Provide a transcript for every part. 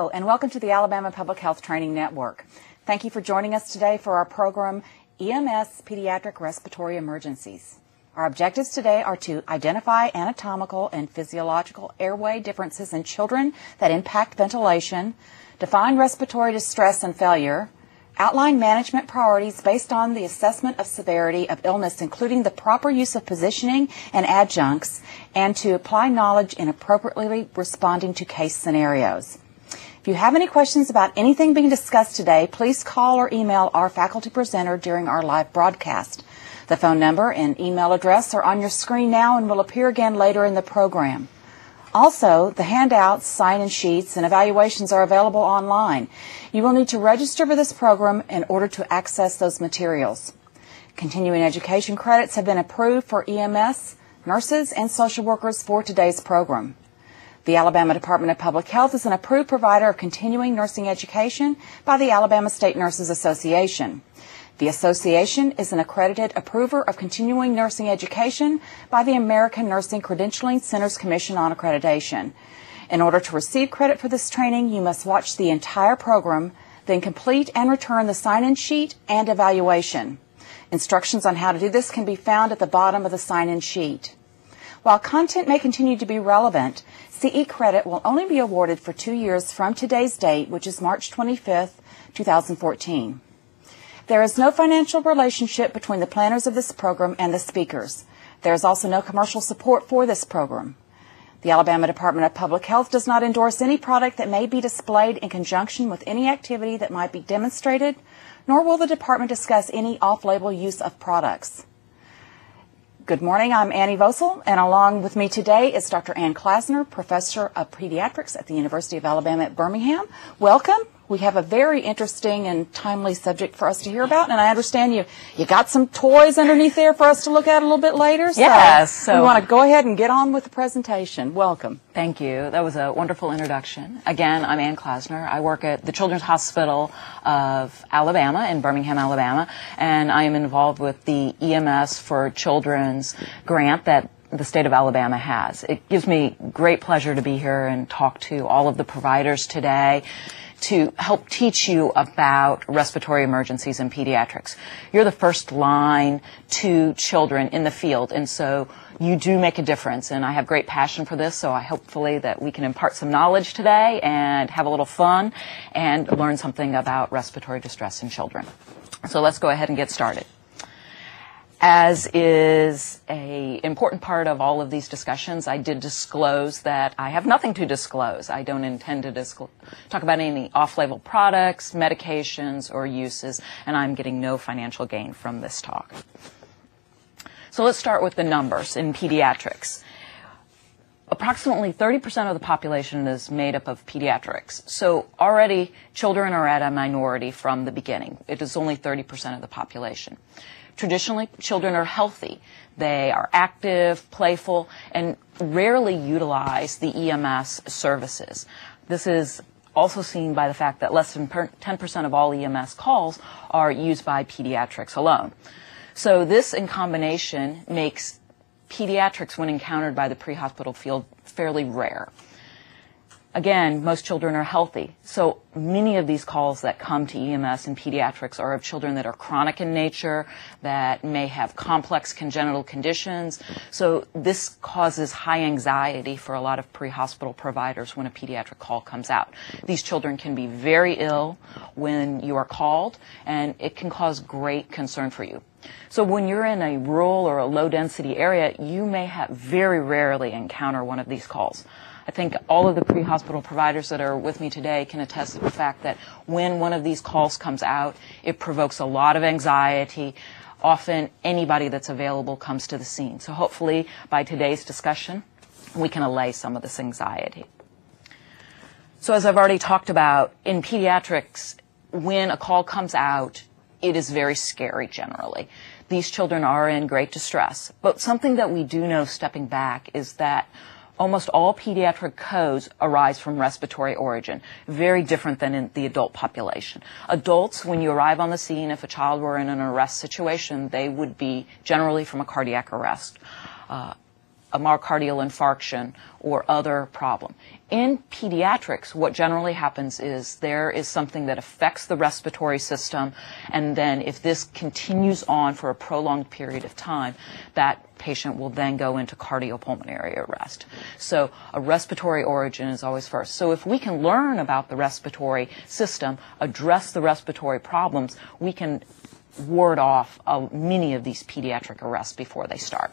Hello, and welcome to the Alabama Public Health Training Network. Thank you for joining us today for our program, EMS Pediatric Respiratory Emergencies. Our objectives today are to identify anatomical and physiological airway differences in children that impact ventilation, define respiratory distress and failure, outline management priorities based on the assessment of severity of illness, including the proper use of positioning and adjuncts, and to apply knowledge in appropriately responding to case scenarios. If you have any questions about anything being discussed today, please call or email our faculty presenter during our live broadcast. The phone number and email address are on your screen now and will appear again later in the program. Also, the handouts, sign-in sheets, and evaluations are available online. You will need to register for this program in order to access those materials. Continuing education credits have been approved for EMS, nurses, and social workers for today's program. The Alabama Department of Public Health is an approved provider of continuing nursing education by the Alabama State Nurses Association. The association is an accredited approver of continuing nursing education by the American Nursing Credentialing Centers Commission on Accreditation. In order to receive credit for this training, you must watch the entire program, then complete and return the sign-in sheet and evaluation. Instructions on how to do this can be found at the bottom of the sign-in sheet. While content may continue to be relevant, CE credit will only be awarded for 2 years from today's date, which is March 25th, 2014. There is no financial relationship between the planners of this program and the speakers. There is also no commercial support for this program. The Alabama Department of Public Health does not endorse any product that may be displayed in conjunction with any activity that might be demonstrated, nor will the department discuss any off-label use of products. Good morning, I'm Annie Vosel, and along with me today is Dr. Ann Klasner, Professor of Pediatrics at the University of Alabama at Birmingham. Welcome. We have a very interesting and timely subject for us to hear about, and I understand you got some toys underneath there for us to look at a little bit later. Yes. So we want to go ahead and get on with the presentation. Welcome. Thank you. That was a wonderful introduction. Again, I'm Ann Klasner. I work at the Children's Hospital of Alabama in Birmingham, Alabama, and I am involved with the EMS for Children's grant that the state of Alabama has. It gives me great pleasure to be here and talk to all of the providers today to help teach you about respiratory emergencies in pediatrics. You're the first line to children in the field, and so you do make a difference, and I have great passion for this, so I hopefully that we can impart some knowledge today and have a little fun and learn something about respiratory distress in children. So let's go ahead and get started. As is an important part of all of these discussions, I did disclose that I have nothing to disclose. I don't intend to talk about any off-label products, medications, or uses, and I'm getting no financial gain from this talk. So let's start with the numbers in pediatrics. Approximately 30% of the population is made up of pediatrics. So already children are at a minority from the beginning. It is only 30% of the population. Traditionally, children are healthy. They are active, playful, and rarely utilize the EMS services. This is also seen by the fact that less than 10% of all EMS calls are used by pediatrics alone. So this in combination makes pediatrics, when encountered by the pre-hospital field, fairly rare. Again, most children are healthy, so many of these calls that come to EMS in pediatrics are of children that are chronic in nature, that may have complex congenital conditions. So this causes high anxiety for a lot of pre-hospital providers when a pediatric call comes out. These children can be very ill when you are called, and it can cause great concern for you. So when you're in a rural or a low-density area, you may very rarely encounter one of these calls. I think all of the pre-hospital providers that are with me today can attest to the fact that when one of these calls comes out, it provokes a lot of anxiety. Often anybody that's available comes to the scene. So hopefully by today's discussion, we can allay some of this anxiety. So as I've already talked about, in pediatrics, when a call comes out, it is very scary generally. These children are in great distress. But something that we do know stepping back is that almost all pediatric codes arise from respiratory origin, very different than in the adult population. Adults, when you arrive on the scene, if a child were in an arrest situation, they would be generally from a cardiac arrest. a myocardial infarction or other problem. In pediatrics, what generally happens is there is something that affects the respiratory system, and then if this continues on for a prolonged period of time, that patient will then go into cardiopulmonary arrest. So a respiratory origin is always first. So if we can learn about the respiratory system, address the respiratory problems, we can ward off many of these pediatric arrests before they start.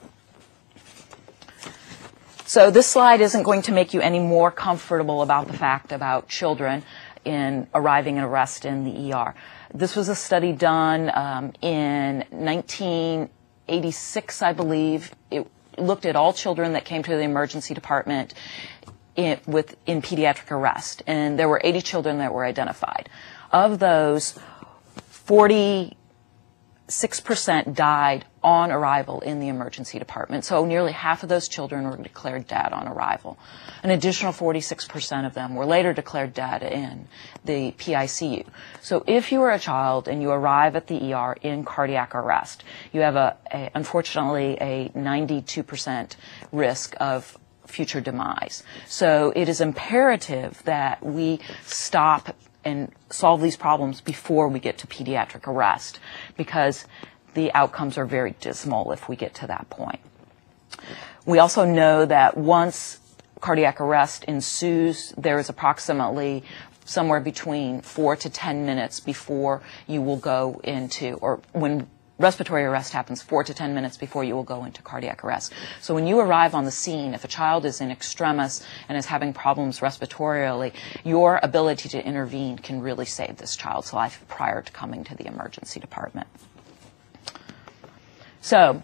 So this slide isn't going to make you any more comfortable about the fact about children in arriving in arrest in the ER. This was a study done in 1986, I believe. It looked at all children that came to the emergency department in pediatric arrest, and there were 80 children that were identified. Of those, 46% died on arrival in the emergency department. So nearly half of those children were declared dead on arrival. An additional 46% of them were later declared dead in the PICU. So if you are a child and you arrive at the ER in cardiac arrest, you have unfortunately a 92% risk of future demise. So it is imperative that we stop and solve these problems before we get to pediatric arrest, because the outcomes are very dismal if we get to that point. We also know that once cardiac arrest ensues, there is approximately somewhere between 4 to 10 minutes before you will go into, or when respiratory arrest happens, 4 to 10 minutes before you will go into cardiac arrest. So when you arrive on the scene, if a child is in extremis and is having problems respiratorily, your ability to intervene can really save this child's life prior to coming to the emergency department. So,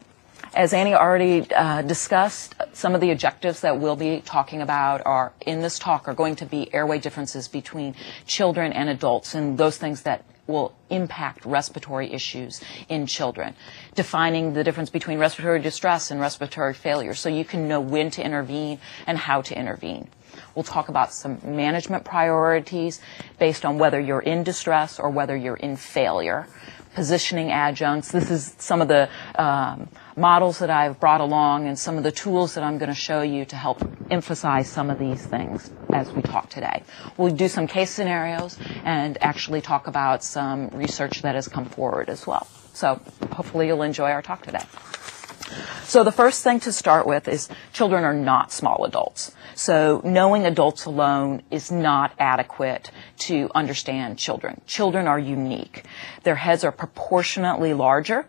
as Annie already discussed, some of the objectives that we'll be talking about in this talk are going to be airway differences between children and adults, and those things that will impact respiratory issues in children. Defining the difference between respiratory distress and respiratory failure so you can know when to intervene and how to intervene. We'll talk about some management priorities based on whether you're in distress or whether you're in failure. Positioning adjuncts. This is some of the models that I've brought along and some of the tools that I'm going to show you to help emphasize some of these things as we talk today. We'll do some case scenarios and actually talk about some research that has come forward as well. So hopefully you'll enjoy our talk today. So the first thing to start with is children are not small adults. So knowing adults alone is not adequate to understand children. Children are unique. Their heads are proportionately larger.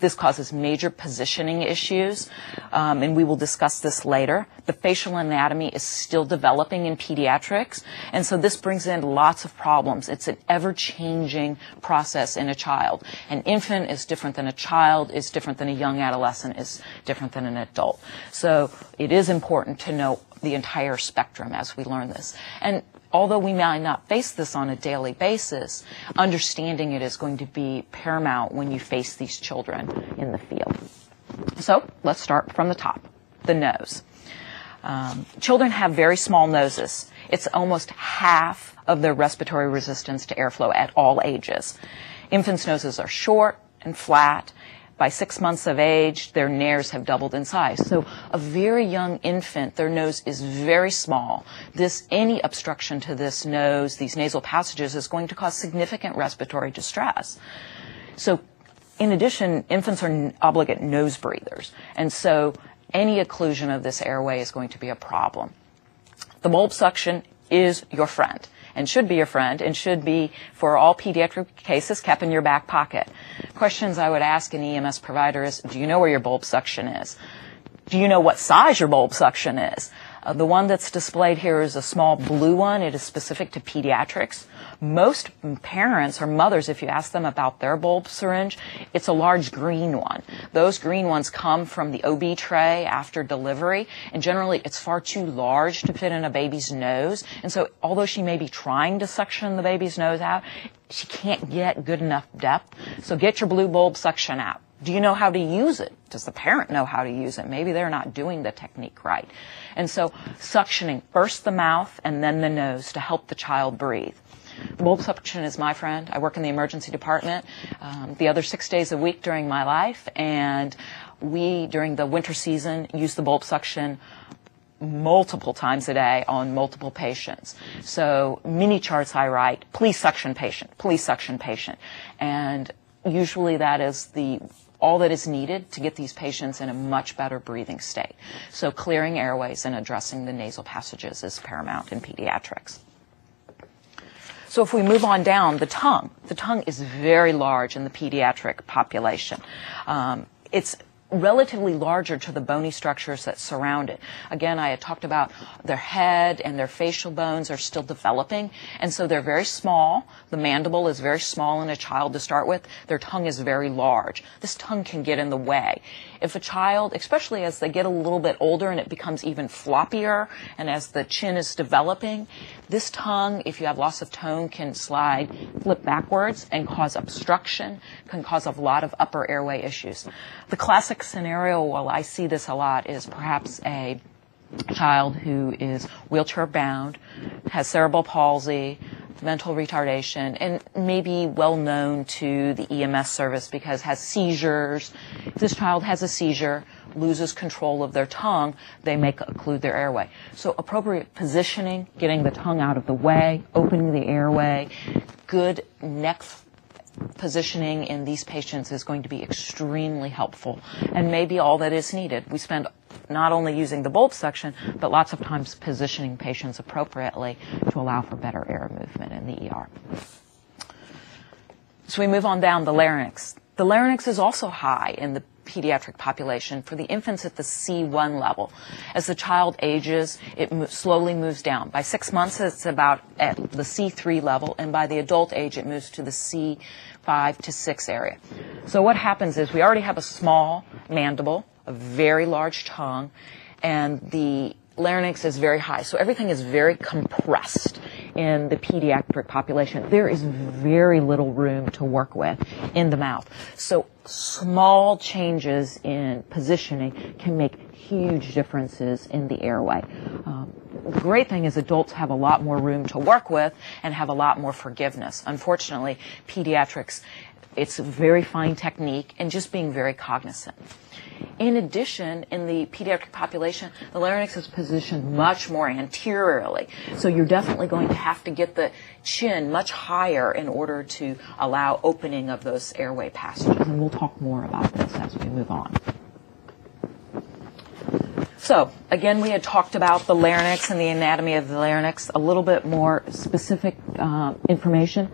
This causes major positioning issues, and we will discuss this later. The facial anatomy is still developing in pediatrics, and so this brings in lots of problems. It's an ever-changing process in a child. An infant is different than a child, is different than a young adolescent, is different than an adult. So it is important to know the entire spectrum as we learn this. And although we might not face this on a daily basis, understanding it is going to be paramount when you face these children in the field. So let's start from the top, the nose. Children have very small noses. It's almost half of their respiratory resistance to airflow at all ages. Infants' noses are short and flat. By 6 months of age, their nares have doubled in size. So a very young infant, their nose is very small. Any obstruction to this nose, these nasal passages, is going to cause significant respiratory distress. So in addition, infants are obligate nose breathers. And so any occlusion of this airway is going to be a problem. The bulb suction is your friend, and should be your friend, and should be, for all pediatric cases, kept in your back pocket. Questions I would ask an EMS provider is, do you know where your bulb suction is? Do you know what size your bulb suction is? The one that's displayed here is a small blue one. It is specific to pediatrics. Most parents or mothers, if you ask them about their bulb syringe, it's a large green one. Those green ones come from the OB tray after delivery, and generally it's far too large to fit in a baby's nose. And so although she may be trying to suction the baby's nose out, she can't get good enough depth. So get your blue bulb suction out. Do you know how to use it? Does the parent know how to use it? Maybe they're not doing the technique right. And so suctioning first the mouth and then the nose to help the child breathe. The bulb suction is my friend. I work in the emergency department the other 6 days a week during my life, and we, during the winter season, use the bulb suction multiple times a day on multiple patients. So mini charts I write, please suction patient, and usually that is all that is needed to get these patients in a much better breathing state. So clearing airways and addressing the nasal passages is paramount in pediatrics. So if we move on down, the tongue is very large in the pediatric population. It's relatively larger to the bony structures that surround it. Again, I had talked about their head and their facial bones are still developing, and so they're very small. The mandible is very small in a child to start with. Their tongue is very large. This tongue can get in the way. If a child, especially as they get a little bit older and it becomes even floppier, and as the chin is developing, this tongue, if you have loss of tone, can flip backwards and cause obstruction, can cause a lot of upper airway issues. The classic scenario, while I see this a lot, is perhaps a child who is wheelchair bound, has cerebral palsy, mental retardation, and maybe well known to the EMS service because has seizures. If this child has a seizure, loses control of their tongue, they may occlude their airway. So appropriate positioning, getting the tongue out of the way, opening the airway, good neck positioning in these patients is going to be extremely helpful and maybe all that is needed. We spend not only using the bulb suction, but lots of times positioning patients appropriately to allow for better air movement in the ER. So we move on down the larynx. The larynx is also high in the pediatric population. For the infants at the C1 level. As the child ages, it slowly moves down. By 6 months, it's about at the C3 level, and by the adult age, it moves to the C5 to 6 area. So what happens is we already have a small mandible, a very large tongue, and the larynx is very high. So everything is very compressed in the pediatric population. There is very little room to work with in the mouth. So small changes in positioning can make huge differences in the airway. The great thing is adults have a lot more room to work with and have a lot more forgiveness. Unfortunately, pediatrics, it's a very fine technique and just being very cognizant. In addition, in the pediatric population, the larynx is positioned much more anteriorly. So you're definitely going to have to get the chin much higher in order to allow opening of those airway passages. And we'll talk more about this as we move on. So, again, we had talked about the larynx and the anatomy of the larynx, a little bit more specific information.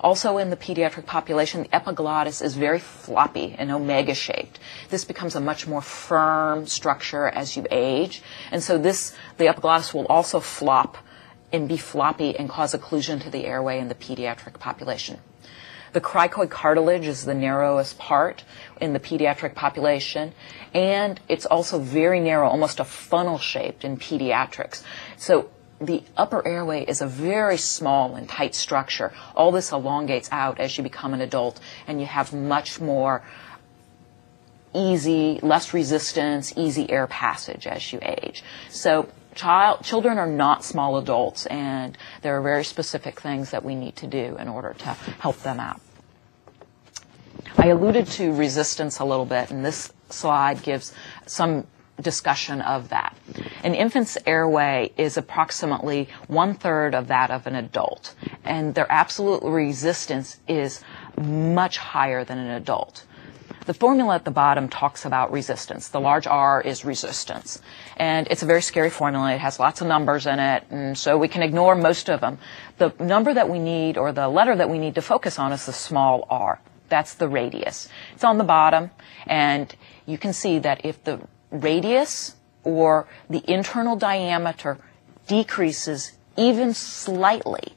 Also in the pediatric population, the epiglottis is very floppy and omega-shaped. This becomes a much more firm structure as you age. And so the epiglottis will also flop and be floppy and cause occlusion to the airway in the pediatric population. The cricoid cartilage is the narrowest part in the pediatric population, and it's also very narrow, almost a funnel-shaped in pediatrics. So the upper airway is a very small and tight structure. All this elongates out as you become an adult, and you have much more less resistance, easy air passage as you age. So children are not small adults, and there are very specific things that we need to do in order to help them out. I alluded to resistance a little bit, and this slide gives some discussion of that. An infant's airway is approximately 1/3 of that of an adult, and their absolute resistance is much higher than an adult. The formula at the bottom talks about resistance. The large R is resistance. And it's a very scary formula. It has lots of numbers in it, and so we can ignore most of them. The number that we need, or the letter that we need to focus on, is the small r. That's the radius. It's on the bottom, and you can see that if the radius or the internal diameter decreases even slightly,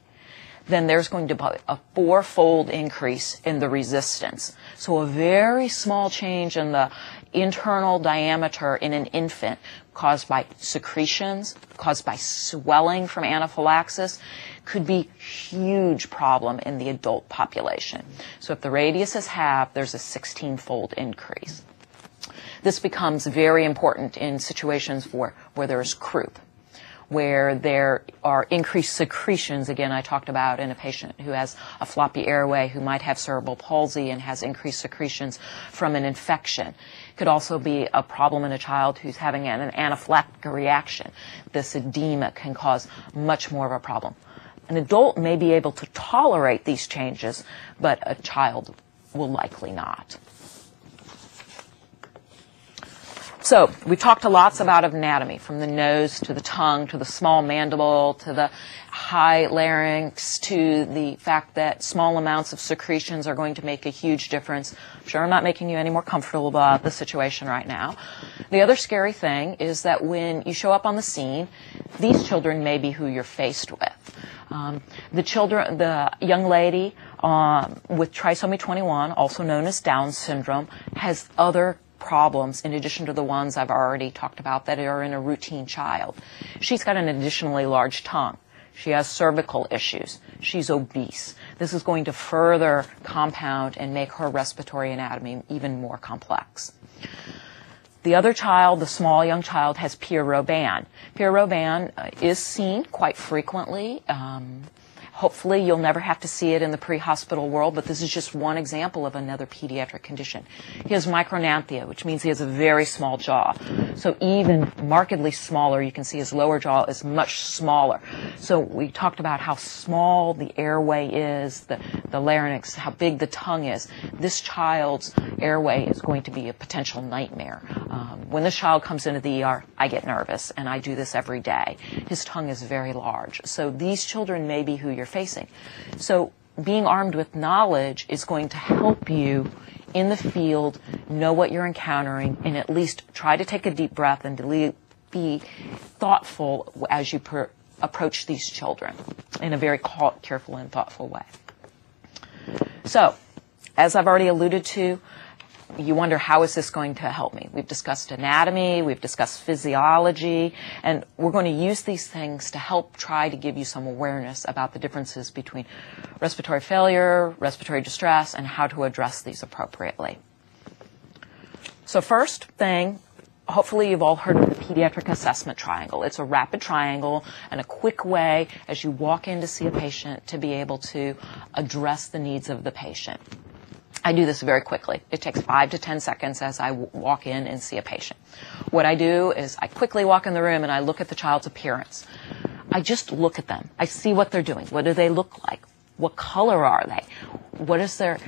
then there's going to be a 4-fold increase in the resistance. So a very small change in the internal diameter in an infant caused by secretions, caused by swelling from anaphylaxis, could be a huge problem in the adult population. So if the radius is halved, there's a 16-fold increase. This becomes very important in situations where there is croup. where there are increased secretions. Again, I talked about in a patient who has a floppy airway, who might have cerebral palsy and has increased secretions from an infection. It could also be a problem in a child who's having an anaphylactic reaction. This edema can cause much more of a problem. An adult may be able to tolerate these changes, but a child will likely not. So we talked lots about anatomy, from the nose to the tongue to the small mandible to the high larynx to the fact that small amounts of secretions are going to make a huge difference. I'm sure I'm not making you any more comfortable about the situation right now. The other scary thing is that when you show up on the scene, these children may be who you're faced with. The young lady with trisomy 21, also known as Down syndrome, has other problems in addition to the ones I've already talked about that are in a routine child. She's got an additionally large tongue. She has cervical issues. She's obese. This is going to further compound and make her respiratory anatomy even more complex. The other child, the small young child, has Pierre Robin. Pierre Robin is seen quite frequently. Hopefully you'll never have to see it in the pre-hospital world, but this is just one example of another pediatric condition. He has micronanthia, which means he has a very small jaw. So even markedly smaller, you can see his lower jaw is much smaller. So we talked about how small the airway is, the larynx, how big the tongue is. This child's airway is going to be a potential nightmare. When this child comes into the ER, I get nervous, and I do this every day. His tongue is very large. So these children may be who you're facing. So being armed with knowledge is going to help you in the field know what you're encountering and at least try to take a deep breath and be thoughtful as you approach these children in a very careful and thoughtful way. So, as I've already alluded to, you wonder, how is this going to help me? We've discussed anatomy, we've discussed physiology, and we're going to use these things to help try to give you some awareness about the differences between respiratory failure, respiratory distress, and how to address these appropriately. So first thing, hopefully you've all heard of the pediatric assessment triangle. It's a rapid triangle and a quick way as you walk in to see a patient to be able to address the needs of the patient. I do this very quickly. It takes 5 to 10 seconds as I walk in and see a patient. What I do is I quickly walk in the room and I look at the child's appearance. I just look at them. I see what they're doing. What do they look like? What color are they? What is their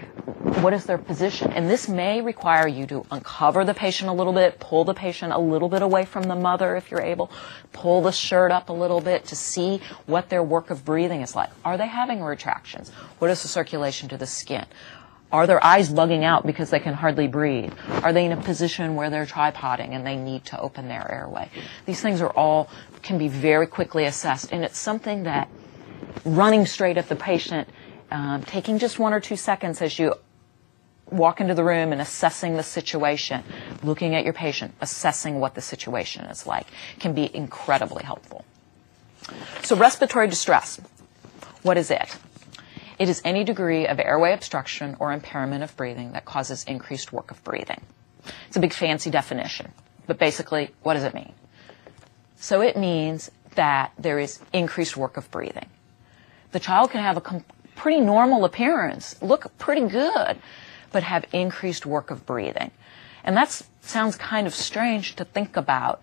position? And this may require you to uncover the patient a little bit, pull the patient a little bit away from the mother if you're able, pull the shirt up a little bit to see what their work of breathing is like. Are they having retractions? What is the circulation to the skin? Are their eyes bugging out because they can hardly breathe? Are they in a position where they're tripoding and they need to open their airway? These things can be very quickly assessed, and it's something that running straight at the patient, taking just 1 or 2 seconds as you walk into the room and assessing the situation, looking at your patient, assessing what the situation is like, can be incredibly helpful. So respiratory distress, what is it? It is any degree of airway obstruction or impairment of breathing that causes increased work of breathing. It's a big fancy definition, but basically, what does it mean? So it means that there is increased work of breathing. The child can have a pretty normal appearance, look pretty good, but have increased work of breathing. And that sounds kind of strange to think about,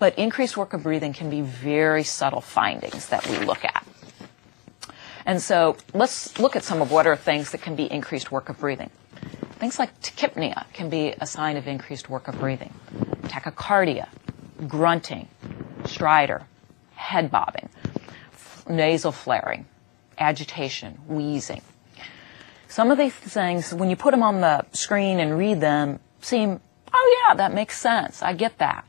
but increased work of breathing can be very subtle findings that we look at. And so let's look at some of what are things that can be increased work of breathing. Things like tachypnea can be a sign of increased work of breathing. Tachycardia, grunting, stridor, head bobbing, nasal flaring, agitation, wheezing. Some of these things, when you put them on the screen and read them, seem, oh yeah, that makes sense, I get that.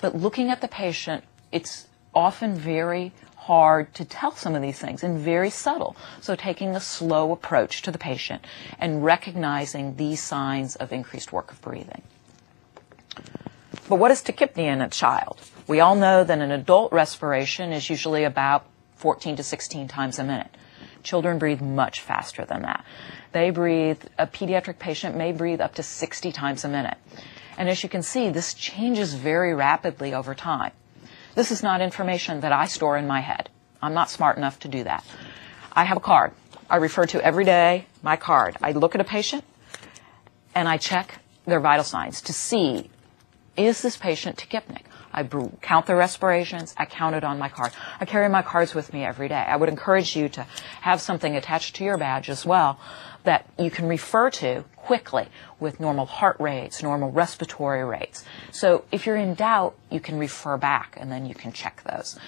But looking at the patient, it's often very hard to tell some of these things and very subtle. So taking a slow approach to the patient and recognizing these signs of increased work of breathing. But what is tachypnea in a child? We all know that an adult respiration is usually about 14 to 16 times a minute. Children breathe much faster than that. A pediatric patient may breathe up to 60 times a minute. And as you can see, this changes very rapidly over time. This is not information that I store in my head. I'm not smart enough to do that. I have a card. I refer to every day my card. I look at a patient and I check their vital signs to see, is this patient tachypnic? I count their respirations. I count it on my card. I carry my cards with me every day. I would encourage you to have something attached to your badge as well that you can refer to quickly with normal heart rates, normal respiratory rates. So if you're in doubt, you can refer back and then you can check those.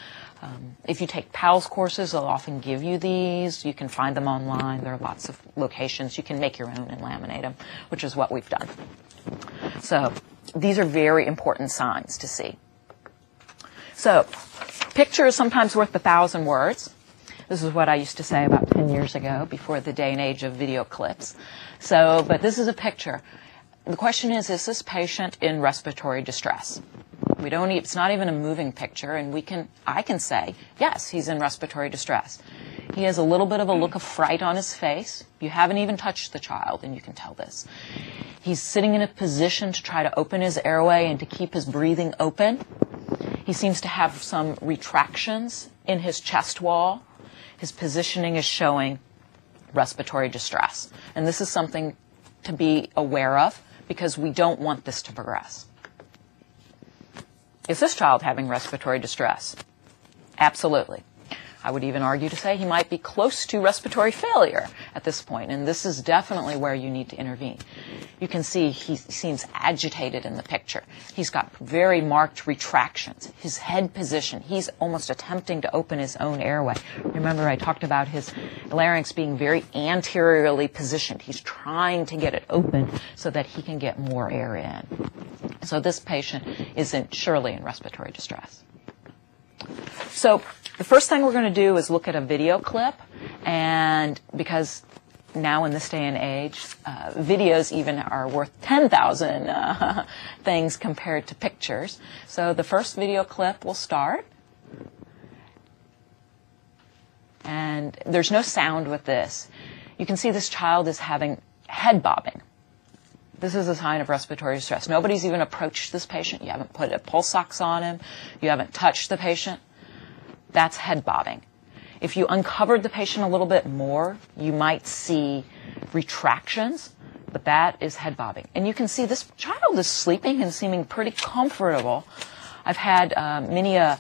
If you take PALS courses, they'll often give you these. You can find them online. There are lots of locations. You can make your own and laminate them, which is what we've done. So these are very important signs to see. So picture is sometimes worth 1,000 words. This is what I used to say about 10 years ago, before the day and age of video clips. So, but this is a picture. The question is this patient in respiratory distress? It's not even a moving picture, and I can say, yes, he's in respiratory distress. He has a little bit of a look of fright on his face. You haven't even touched the child, and you can tell this. He's sitting in a position to try to open his airway and to keep his breathing open. He seems to have some retractions in his chest wall. His positioning is showing respiratory distress. And this is something to be aware of because we don't want this to progress. Is this child having respiratory distress? Absolutely. I would even argue to say he might be close to respiratory failure at this point, and this is definitely where you need to intervene. You can see he seems agitated in the picture. He's got very marked retractions. His head position, he's almost attempting to open his own airway. Remember, I talked about his larynx being very anteriorly positioned. He's trying to get it open so that he can get more air in. So this patient is surely in respiratory distress. So the first thing we're going to do is look at a video clip, and because now in this day and age, videos even are worth 10,000 things compared to pictures. So the first video clip will start, and there's no sound with this. You can see this child is having head bobbing. This is a sign of respiratory distress. Nobody's even approached this patient. You haven't put a pulse ox on him. You haven't touched the patient. That's head bobbing. If you uncovered the patient a little bit more, you might see retractions, but that is head bobbing. And you can see this child is sleeping and seeming pretty comfortable. I've had many a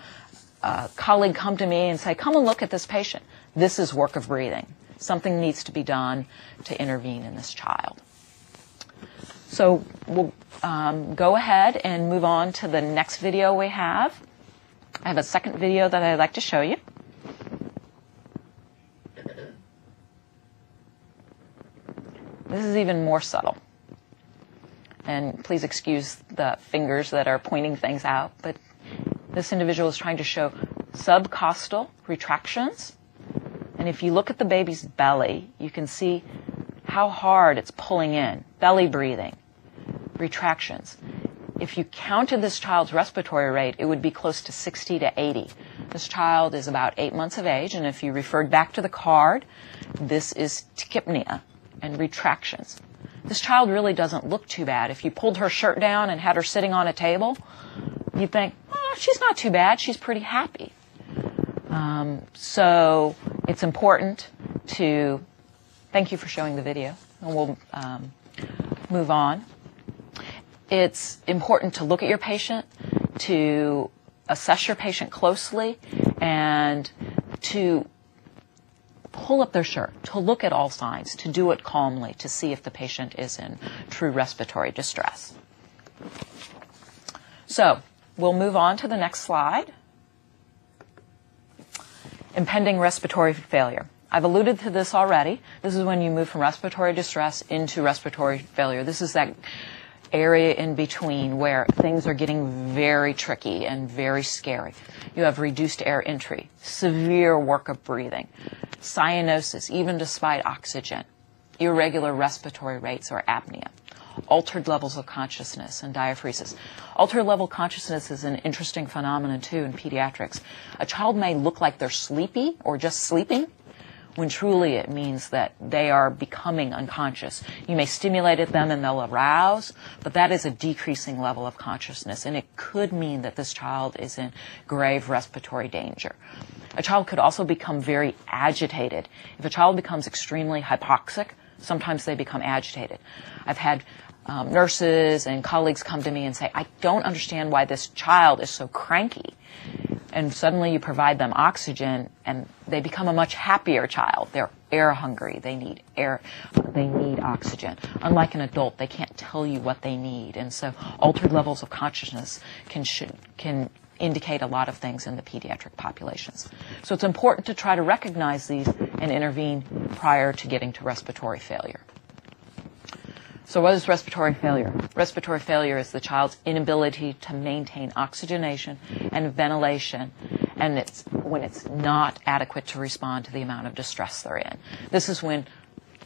colleague come to me and say, come and look at this patient. This is work of breathing. Something needs to be done to intervene in this child. So we'll go ahead and move on to the next video we have. I have a second video that I'd like to show you. This is even more subtle. And please excuse the fingers that are pointing things out, but this individual is trying to show subcostal retractions. And if you look at the baby's belly, you can see how hard it's pulling in, belly breathing, retractions. If you counted this child's respiratory rate, it would be close to 60 to 80. This child is about 8 months of age, and if you referred back to the card, this is tachypnea and retractions. This child really doesn't look too bad. If you pulled her shirt down and had her sitting on a table, you'd think, oh, she's not too bad. She's pretty happy. So it's important to, thank you for showing the video, and we'll move on. It's important to look at your patient, to assess your patient closely, and to pull up their shirt, to look at all signs, to do it calmly, to see if the patient is in true respiratory distress. So we'll move on to the next slide. Impending respiratory failure. I've alluded to this already. This is when you move from respiratory distress into respiratory failure. This is that area in between where things are getting very tricky and very scary. You have reduced air entry, severe work of breathing, cyanosis, even despite oxygen, irregular respiratory rates or apnea, altered levels of consciousness and diaphoresis. Altered level consciousness is an interesting phenomenon too in pediatrics. A child may look like they're sleepy or just sleeping when truly it means that they are becoming unconscious. You may stimulate them and they'll arouse, but that is a decreasing level of consciousness, and it could mean that this child is in grave respiratory danger. A child could also become very agitated. If a child becomes extremely hypoxic, sometimes they become agitated. I've had nurses and colleagues come to me and say, I don't understand why this child is so cranky. And suddenly you provide them oxygen and they become a much happier child. They're air hungry. They need air. They need oxygen. Unlike an adult, they can't tell you what they need. And so altered levels of consciousness can indicate a lot of things in the pediatric populations. So it's important to try to recognize these and intervene prior to getting to respiratory failure. So what is respiratory failure? Respiratory failure is the child's inability to maintain oxygenation and ventilation, and it's when it's not adequate to respond to the amount of distress they're in. This is when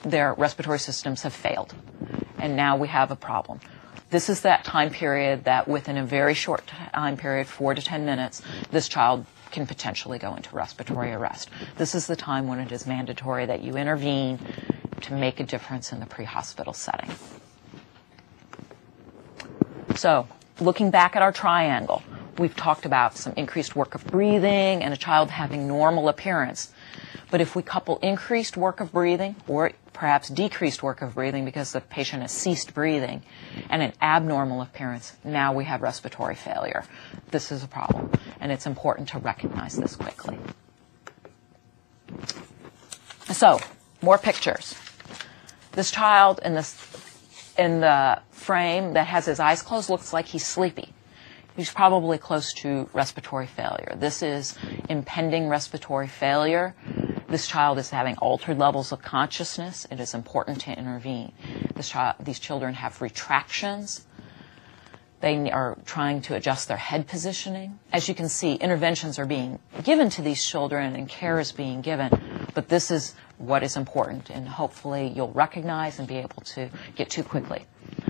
their respiratory systems have failed, and now we have a problem. This is that time period that within a very short time period, 4 to 10 minutes, this child can potentially go into respiratory arrest. This is the time when it is mandatory that you intervene to make a difference in the pre-hospital setting. So, looking back at our triangle, we've talked about some increased work of breathing and a child having normal appearance. But if we couple increased work of breathing, or perhaps decreased work of breathing because the patient has ceased breathing, and an abnormal appearance, now we have respiratory failure. This is a problem, and it's important to recognize this quickly. So, more pictures. This child in the frame that has his eyes closed looks like he's sleepy. He's probably close to respiratory failure. This is impending respiratory failure. This child is having altered levels of consciousness. It is important to intervene. These children have retractions. They are trying to adjust their head positioning. As you can see, interventions are being given to these children and care is being given, but this is what is important, and hopefully you'll recognize and be able to get to quickly.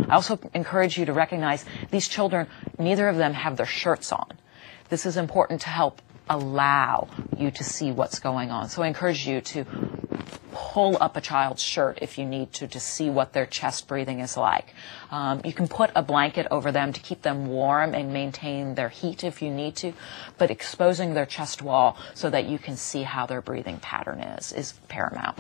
I also encourage you to recognize these children, neither of them have their shirts on. This is important to help allow you to see what's going on. So I encourage you to pull up a child's shirt if you need to see what their chest breathing is like. You can put a blanket over them to keep them warm and maintain their heat if you need to, but exposing their chest wall so that you can see how their breathing pattern is paramount.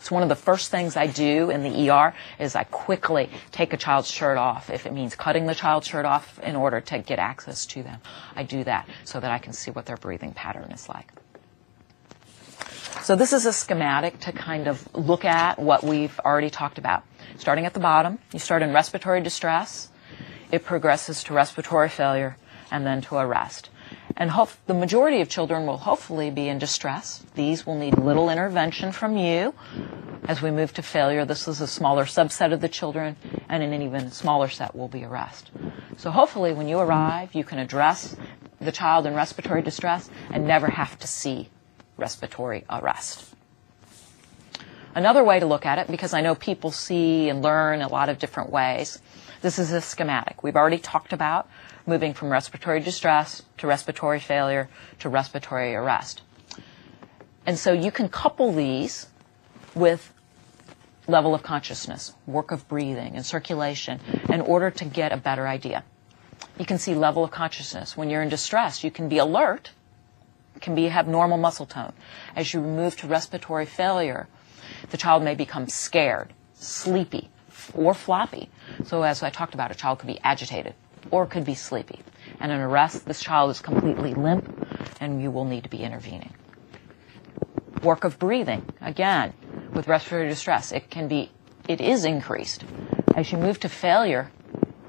So one of the first things I do in the ER is I quickly take a child's shirt off. If it means cutting the child's shirt off in order to get access to them, I do that so that I can see what their breathing pattern is like. So this is a schematic to kind of look at what we've already talked about. Starting at the bottom, you start in respiratory distress. It progresses to respiratory failure and then to arrest. And the majority of children will hopefully be in distress. These will need little intervention from you. As we move to failure, this is a smaller subset of the children, and an even smaller set will be arrest. So hopefully when you arrive, you can address the child in respiratory distress and never have to see respiratory arrest. Another way to look at it, because I know people see and learn a lot of different ways, this is a schematic. We've already talked about moving from respiratory distress to respiratory failure to respiratory arrest. And so you can couple these with level of consciousness, work of breathing, and circulation in order to get a better idea. You can see level of consciousness. When you're in distress, you can be alert, have normal muscle tone. As you move to respiratory failure, the child may become scared, sleepy, or floppy. So as I talked about, a child could be agitated or could be sleepy. And in arrest, this child is completely limp, and you will need to be intervening. Work of breathing, again, with respiratory distress, it is increased. As you move to failure,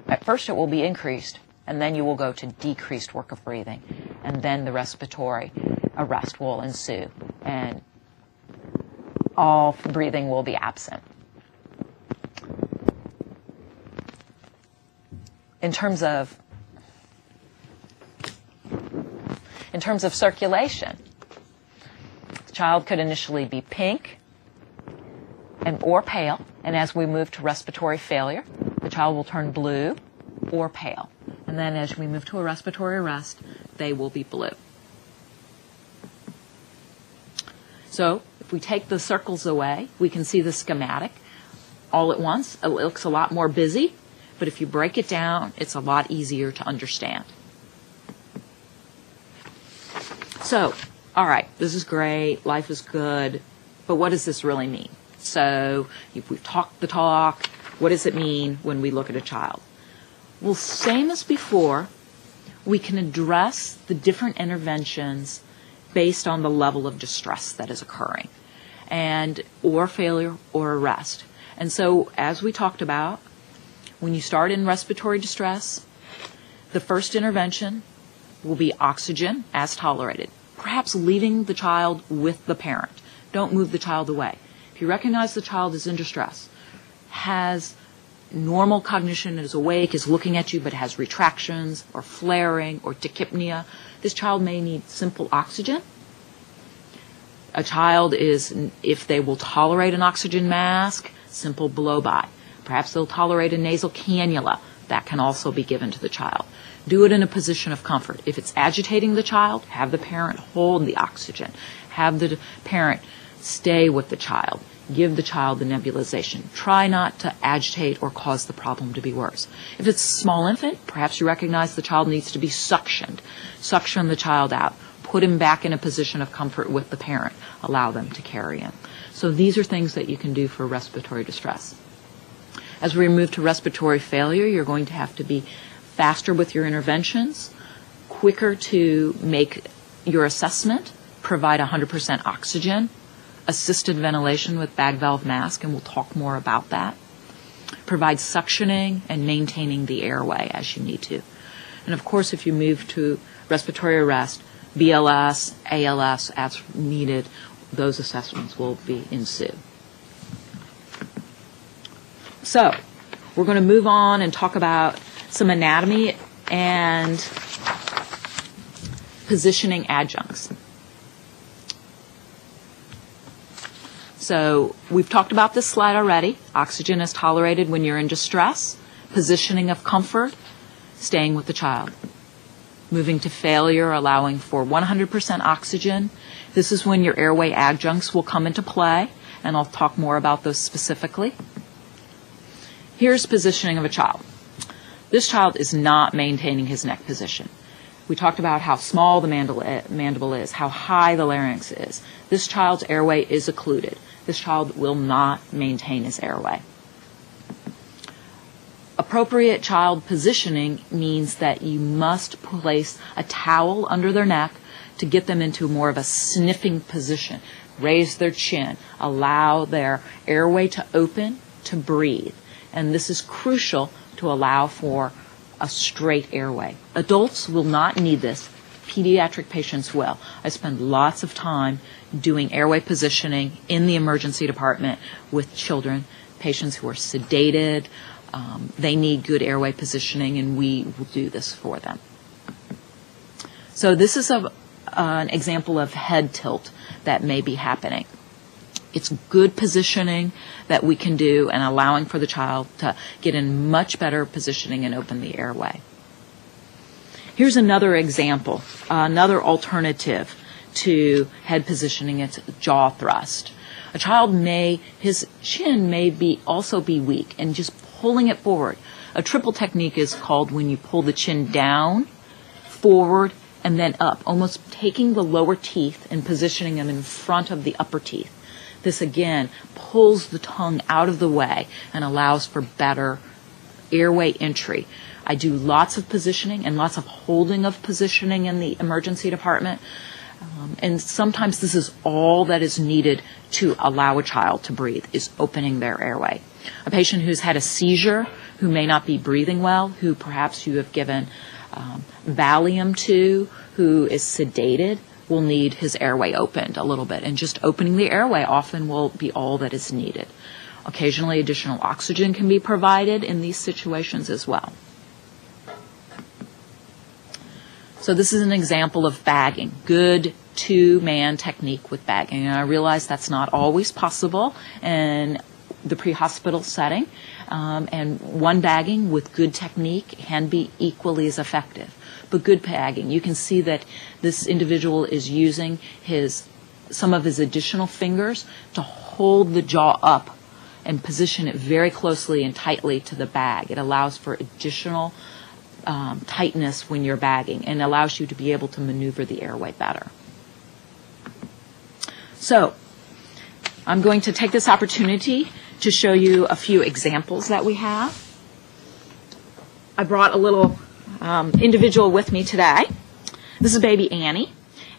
at first it will be increased, and then you will go to decreased work of breathing, and then the respiratory arrest will ensue, and all breathing will be absent. In terms of circulation, the child could initially be pink or pale, and as we move to respiratory failure, the child will turn blue or pale. And then as we move to a respiratory arrest, they will be blue. So if we take the circles away, we can see the schematic all at once. It looks a lot more busy, but if you break it down, it's a lot easier to understand. So, all right, this is great, life is good, but what does this really mean? So if we've talked the talk, what does it mean when we look at a child? Well, same as before, we can address the different interventions based on the level of distress that is occurring, and or failure or arrest. And so, as we talked about, when you start in respiratory distress, the first intervention will be oxygen as tolerated, perhaps leaving the child with the parent. Don't move the child away. If you recognize the child is in distress, has normal cognition, is awake, is looking at you, but has retractions or flaring or tachypnea, this child may need simple oxygen. A child is, if they will tolerate an oxygen mask, simple blow-by. Perhaps they'll tolerate a nasal cannula. That can also be given to the child. Do it in a position of comfort. If it's agitating the child, have the parent hold the oxygen. Have the parent stay with the child. Give the child the nebulization. Try not to agitate or cause the problem to be worse. If it's a small infant, perhaps you recognize the child needs to be suctioned. Suction the child out. Put him back in a position of comfort with the parent. Allow them to carry him. So these are things that you can do for respiratory distress. As we move to respiratory failure, you're going to have to be faster with your interventions, quicker to make your assessment, provide 100% oxygen, assisted ventilation with bag valve mask, and we'll talk more about that. Provide suctioning and maintaining the airway as you need to. And of course, if you move to respiratory arrest, BLS, ALS as needed, those assessments will ensue. So, we're going to move on and talk about some anatomy and positioning adjuncts. So, we've talked about this slide already. Oxygen is tolerated when you're in distress. Positioning of comfort, staying with the child. Moving to failure, allowing for 100% oxygen. This is when your airway adjuncts will come into play, and I'll talk more about those specifically. Here's positioning of a child. This child is not maintaining his neck position. We talked about how small the mandible is, how high the larynx is. This child's airway is occluded. This child will not maintain his airway. Appropriate child positioning means that you must place a towel under their neck to get them into more of a sniffing position. Raise their chin. Allow their airway to open, to breathe. And this is crucial to allow for a straight airway. Adults will not need this. Pediatric patients will. I spend lots of time doing airway positioning in the emergency department with children, patients who are sedated. They need good airway positioning, and we will do this for them. So this is an example of head tilt that may be happening. It's good positioning that we can do and allowing for the child to get in much better positioning and open the airway. Here's another example, another alternative to head positioning. It's jaw thrust. A child his chin may also be weak, and just pulling it forward. A triple technique is called when you pull the chin down, forward, and then up, almost taking the lower teeth and positioning them in front of the upper teeth. This again pulls the tongue out of the way and allows for better airway entry. I do lots of positioning and lots of holding of positioning in the emergency department. And sometimes this is all that is needed to allow a child to breathe, is opening their airway. A patient who's had a seizure, who may not be breathing well, who perhaps you have given Valium to, who is sedated, will need his airway opened a little bit. And just opening the airway often will be all that is needed. Occasionally additional oxygen can be provided in these situations as well. So this is an example of bagging, good two-man technique with bagging. And I realize that's not always possible in the pre-hospital setting. And one bagging with good technique can be equally as effective. But good bagging, you can see that this individual is using his some of his additional fingers to hold the jaw up and position it very closely and tightly to the bag. It allows for additional tightness when you're bagging and allows you to be able to maneuver the airway better. So I'm going to take this opportunity to show you a few examples that we have. I brought a little individual with me today. This is baby Annie,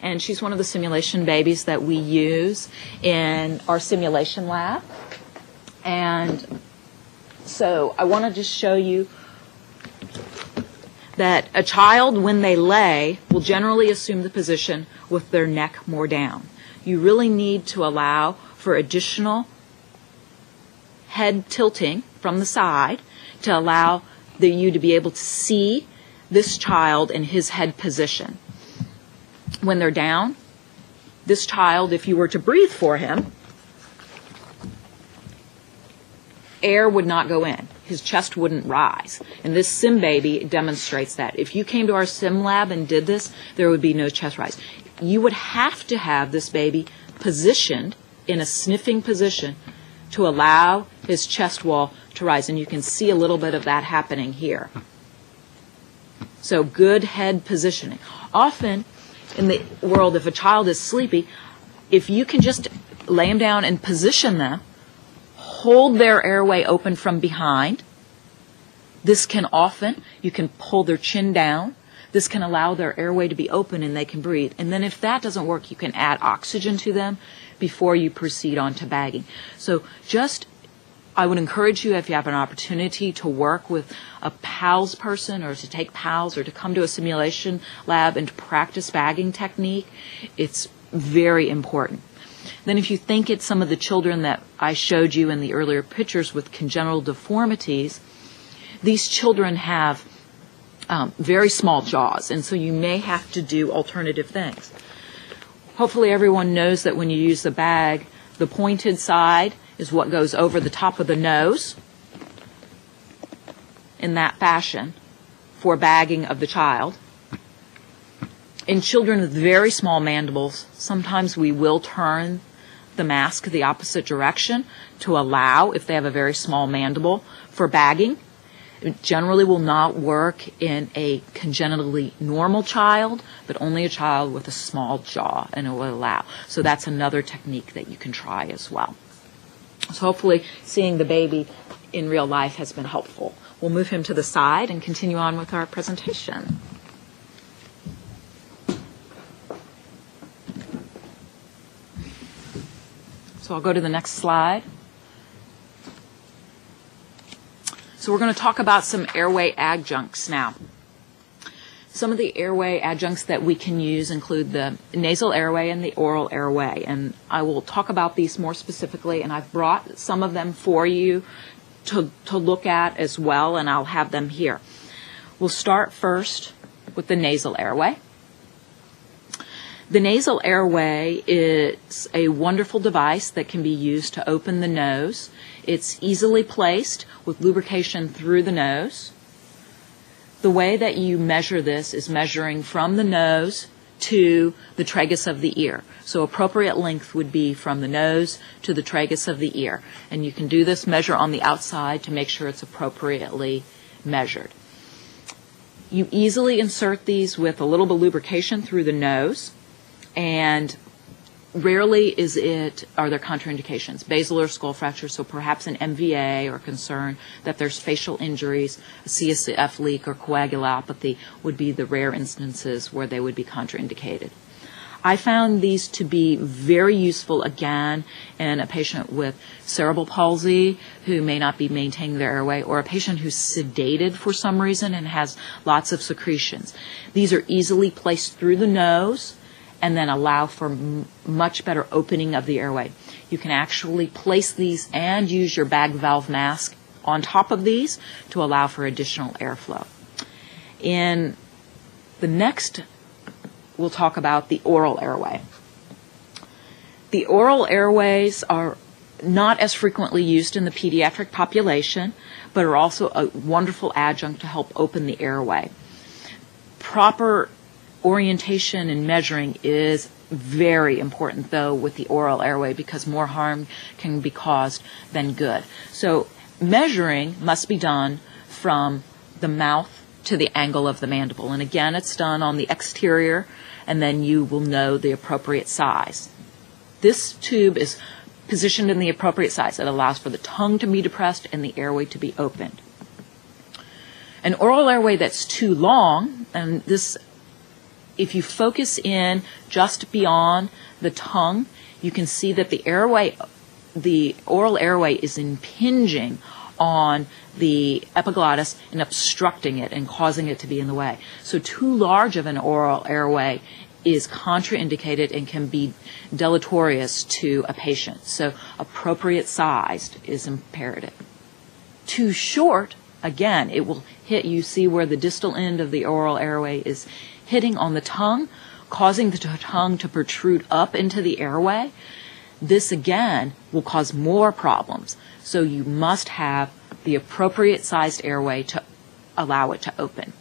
and she's one of the simulation babies that we use in our simulation lab. And so I want to just show you that a child, when they lay, will generally assume the position with their neck more down. You really need to allow for additional head tilting from the side to allow you to be able to see this child in his head position. When they're down, this child, if you were to breathe for him, air would not go in. His chest wouldn't rise. And this sim baby demonstrates that. If you came to our sim lab and did this, there would be no chest rise. You would have to have this baby positioned in a sniffing position to allow his chest wall to rise. And you can see a little bit of that happening here. So good head positioning. Often in the world, if a child is sleepy, if you can just lay them down and position them, hold their airway open from behind. This can often, you can pull their chin down. This can allow their airway to be open and they can breathe. And then if that doesn't work, you can add oxygen to them before you proceed on to bagging. So I would encourage you, if you have an opportunity, to work with a PALS person or to take PALS or to come to a simulation lab and to practice bagging technique. It's very important. Then if you think it's some of the children that I showed you in the earlier pictures with congenital deformities, these children have very small jaws, and so you may have to do alternative things. Hopefully everyone knows that when you use the bag, the pointed side is what goes over the top of the nose in that fashion for bagging of the child. In children with very small mandibles, sometimes we will turn the mask the opposite direction to allow, if they have a very small mandible, for bagging. It generally will not work in a congenitally normal child, but only a child with a small jaw, and it will allow. So that's another technique that you can try as well. So hopefully seeing the baby in real life has been helpful. We'll move him to the side and continue on with our presentation. So I'll go to the next slide. So we're going to talk about some airway adjuncts now. Some of the airway adjuncts that we can use include the nasal airway and the oral airway, and I will talk about these more specifically, and I've brought some of them for you to look at as well, and I'll have them here. We'll start first with the nasal airway. The nasal airway is a wonderful device that can be used to open the nose. It's easily placed with lubrication through the nose. The way that you measure this is measuring from the nose to the tragus of the ear. So appropriate length would be from the nose to the tragus of the ear. And you can do this measure on the outside to make sure it's appropriately measured. You easily insert these with a little bit of lubrication through the nose, and rarely are there contraindications, basilar skull fracture, so perhaps an MVA or concern that there's facial injuries, a CSF leak or coagulopathy would be the rare instances where they would be contraindicated. I found these to be very useful, again, in a patient with cerebral palsy who may not be maintaining their airway, or a patient who's sedated for some reason and has lots of secretions. These are easily placed through the nose and then allow for much better opening of the airway. You can actually place these and use your bag valve mask on top of these to allow for additional airflow. In the next, we'll talk about the oral airway. The oral airways are not as frequently used in the pediatric population, but are also a wonderful adjunct to help open the airway. Proper orientation and measuring is very important, though, with the oral airway because more harm can be caused than good. So measuring must be done from the mouth to the angle of the mandible. And again, it's done on the exterior, and then you will know the appropriate size. This tube is positioned in the appropriate size. It allows for the tongue to be depressed and the airway to be opened. An oral airway that's too long, and this, if you focus in just beyond the tongue, you can see that the oral airway is impinging on the epiglottis and obstructing it and causing it to be in the way. So too large of an oral airway is contraindicated and can be deleterious to a patient. So appropriate sized is imperative. Too short, again, it will hit, you see where the distal end of the oral airway is hitting on the tongue, causing the tongue to protrude up into the airway. This, again, will cause more problems. So you must have the appropriate sized airway to allow it to open.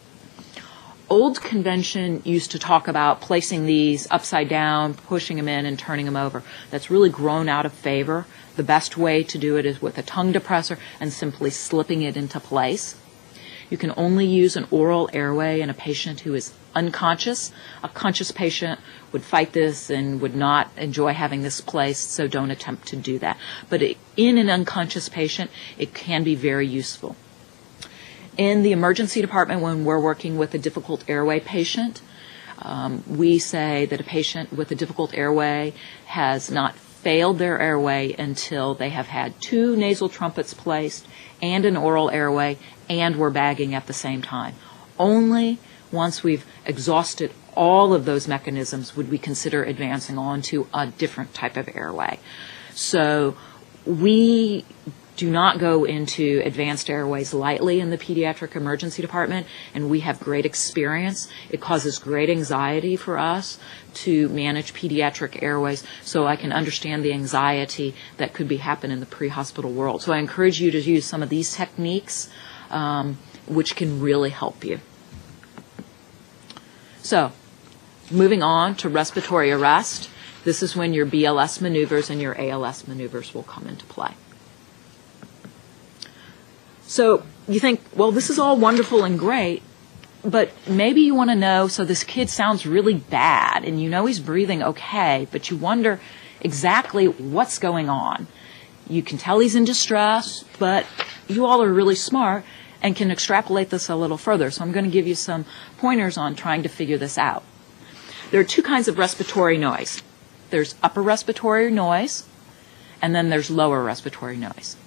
Old convention used to talk about placing these upside down, pushing them in and turning them over. That's really grown out of favor. The best way to do it is with a tongue depressor and simply slipping it into place. You can only use an oral airway in a patient who is unconscious. A conscious patient would fight this and would not enjoy having this placed, so don't attempt to do that. But in an unconscious patient, it can be very useful. In the emergency department, when we're working with a difficult airway patient, we say that a patient with a difficult airway has not failed their airway until they have had 2 nasal trumpets placed and an oral airway, and we're bagging at the same time. Only once we've exhausted all of those mechanisms would we consider advancing on to a different type of airway. So we do not go into advanced airways lightly in the pediatric emergency department, and we have great experience. It causes great anxiety for us to manage pediatric airways, so I can understand the anxiety that could be happening in the pre-hospital world. So I encourage you to use some of these techniques, which can really help you. So, moving on to respiratory arrest. This is when your BLS maneuvers and your ALS maneuvers will come into play. So you think, well, this is all wonderful and great, but maybe you want to know, so this kid sounds really bad, and you know he's breathing okay, but you wonder exactly what's going on. You can tell he's in distress, but you all are really smart and can extrapolate this a little further. So I'm going to give you some pointers on trying to figure this out. There are 2 kinds of respiratory noise. There's upper respiratory noise, and then there's lower respiratory noise.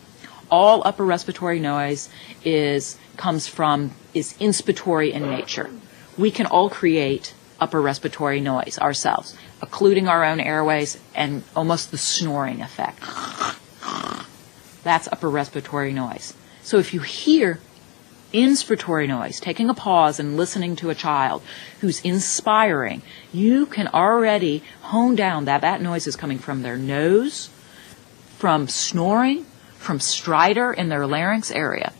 All upper respiratory noise is inspiratory in nature. We can all create upper respiratory noise ourselves, occluding our own airways and almost the snoring effect. That's upper respiratory noise. So if you hear inspiratory noise, taking a pause and listening to a child who's inspiring, you can already hone down that that noise is coming from their nose, from snoring, from stridor in their larynx area.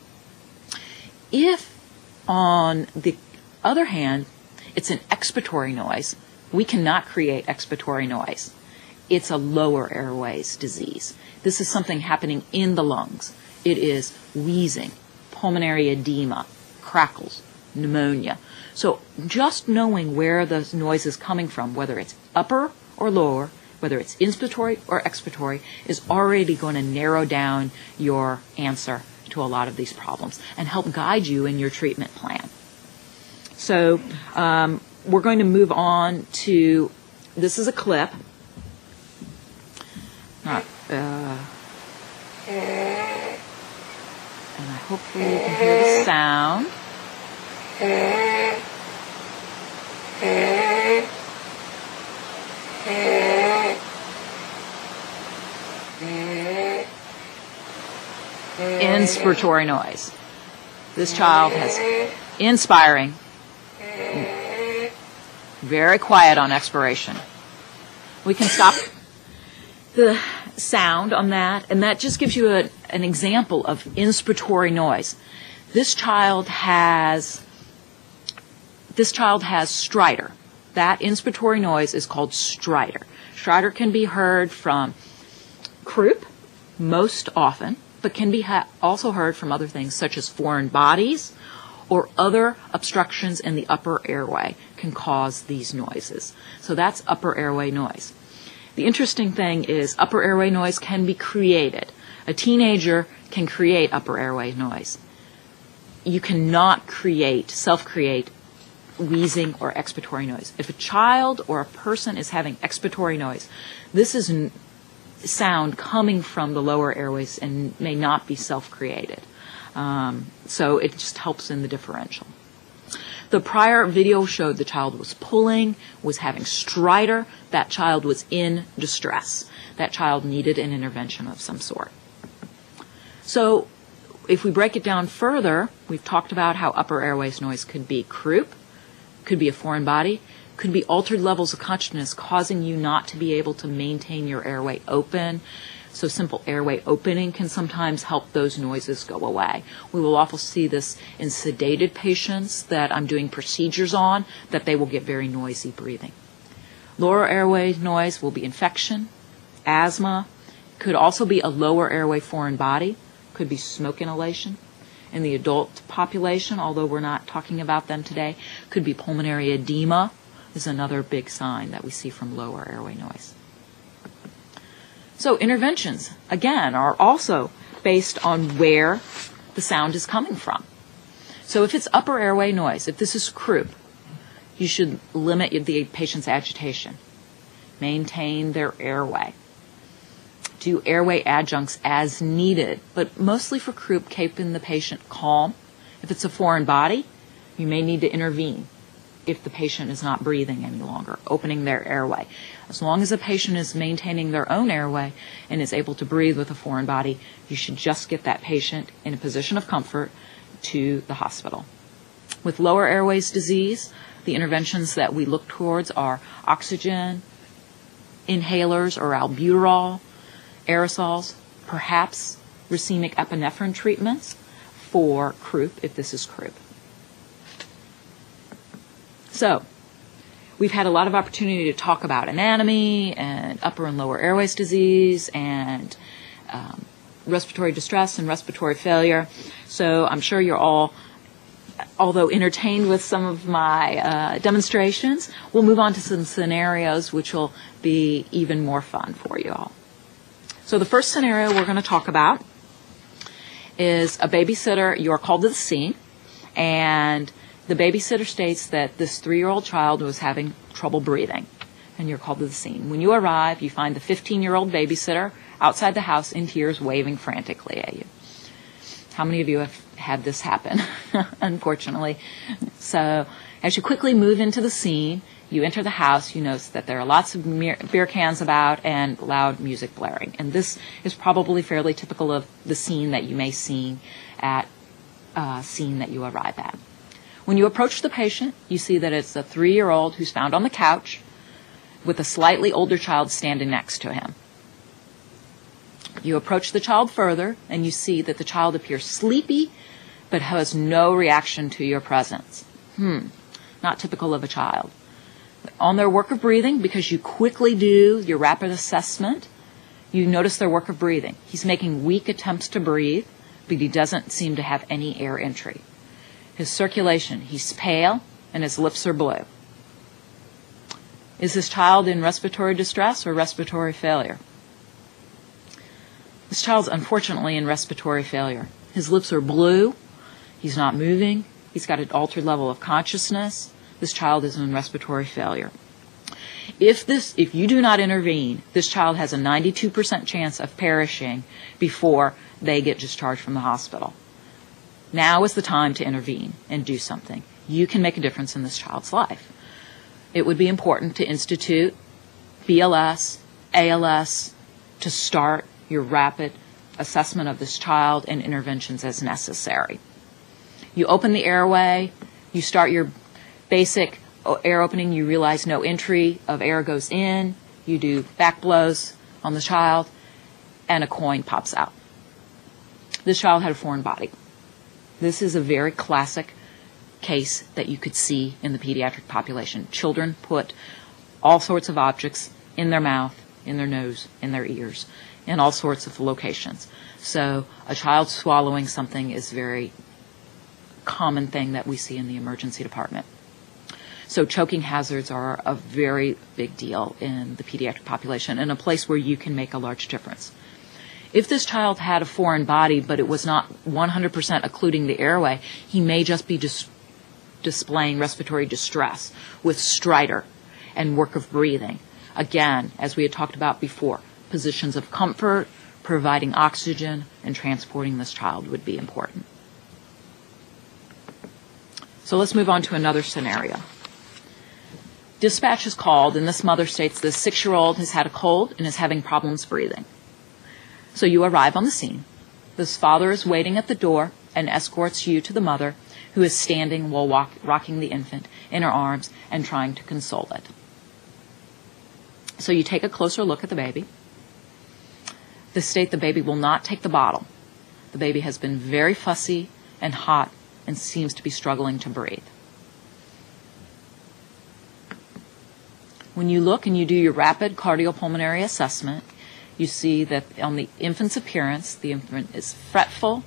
If, on the other hand, it's an expiratory noise, we cannot create expiratory noise. It's a lower airways disease. This is something happening in the lungs. It is wheezing, pulmonary edema, crackles, pneumonia. So just knowing where the noise is coming from, whether it's upper or lower, whether it's inspiratory or expiratory, is already going to narrow down your answer to a lot of these problems and help guide you in your treatment plan. So we're going to move on to, this is a clip. And hopefully you can hear the sound. Inspiratory noise. This child has inspiring, very quiet on expiration. We can stop the sound on that, and that just gives you an example of inspiratory noise. This child has stridor. That inspiratory noise is called stridor. Stridor can be heard from croup most often, but can be also heard from other things such as foreign bodies or other obstructions in the upper airway can cause these noises. So that's upper airway noise. The interesting thing is upper airway noise can be created. A teenager can create upper airway noise. You cannot self-create wheezing or expiratory noise. If a child or a person is having expiratory noise, this is sound coming from the lower airways and may not be self-created. So it just helps in the differential. The prior video showed the child was pulling, was having stridor. That child was in distress. That child needed an intervention of some sort. So if we break it down further, we've talked about how upper airways noise could be croup, could be a foreign body, could be altered levels of consciousness causing you not to be able to maintain your airway open. So simple airway opening can sometimes help those noises go away. We will often see this in sedated patients that I'm doing procedures on, that they will get very noisy breathing. Lower airway noise will be infection, asthma, could also be a lower airway foreign body, could be smoke inhalation. In the adult population, although we're not talking about them today, could be pulmonary edema is another big sign that we see from lower airway noise. So interventions, again, are also based on where the sound is coming from. So if it's upper airway noise, if this is croup, you should limit the patient's agitation, maintain their airway, do airway adjuncts as needed, but mostly for croup, keeping the patient calm. If it's a foreign body, you may need to intervene if the patient is not breathing any longer, opening their airway. As long as the patient is maintaining their own airway and is able to breathe with a foreign body, you should just get that patient in a position of comfort to the hospital. With lower airways disease, the interventions that we look towards are oxygen, inhalers or albuterol, aerosols, perhaps racemic epinephrine treatments for croup, if this is croup. So, we've had a lot of opportunity to talk about anatomy and upper and lower airways disease and respiratory distress and respiratory failure. So I'm sure you're all, although entertained with some of my demonstrations, we'll move on to some scenarios which will be even more fun for you all. So the first scenario we're going to talk about is a babysitter. You're called to the scene, and the babysitter states that this 3-year-old child was having trouble breathing, and you're called to the scene. When you arrive, you find the 15-year-old babysitter outside the house in tears, waving frantically at you. How many of you have had this happen, unfortunately? So as you quickly move into the scene, you enter the house, you notice that there are lots of beer cans about and loud music blaring. And this is probably fairly typical of the scene that you may see at a scene that you arrive at. When you approach the patient, you see that it's a 3-year-old who's found on the couch with a slightly older child standing next to him. You approach the child further, and you see that the child appears sleepy, but has no reaction to your presence. Not typical of a child. On their work of breathing, because you quickly do your rapid assessment, you notice their work of breathing. He's making weak attempts to breathe, but he doesn't seem to have any air entry. His circulation, he's pale, and his lips are blue. Is this child in respiratory distress or respiratory failure? This child's unfortunately in respiratory failure. His lips are blue, he's not moving, he's got an altered level of consciousness. This child is in respiratory failure. If you do not intervene, this child has a 92% chance of perishing before they get discharged from the hospital. Now is the time to intervene and do something. You can make a difference in this child's life. It would be important to institute BLS, ALS, to start your rapid assessment of this child and interventions as necessary. You open the airway, you start your basic air opening, you realize no entry of air goes in, you do back blows on the child, and a coin pops out. This child had a foreign body. This is a very classic case that you could see in the pediatric population. Children put all sorts of objects in their mouth, in their nose, in their ears, in all sorts of locations. So a child swallowing something is a very common thing that we see in the emergency department. So choking hazards are a very big deal in the pediatric population and a place where you can make a large difference. If this child had a foreign body, but it was not 100% occluding the airway, he may just be displaying respiratory distress with stridor and work of breathing. Again, as we had talked about before, positions of comfort, providing oxygen, and transporting this child would be important. So let's move on to another scenario. Dispatch is called, and this mother states this 6-year-old has had a cold and is having problems breathing. So you arrive on the scene. This father is waiting at the door and escorts you to the mother, who is standing while rocking the infant in her arms and trying to console it. So you take a closer look at the baby. They state the baby will not take the bottle. The baby has been very fussy and hot and seems to be struggling to breathe. When you look and you do your rapid cardiopulmonary assessment, you see that on the infant's appearance, the infant is fretful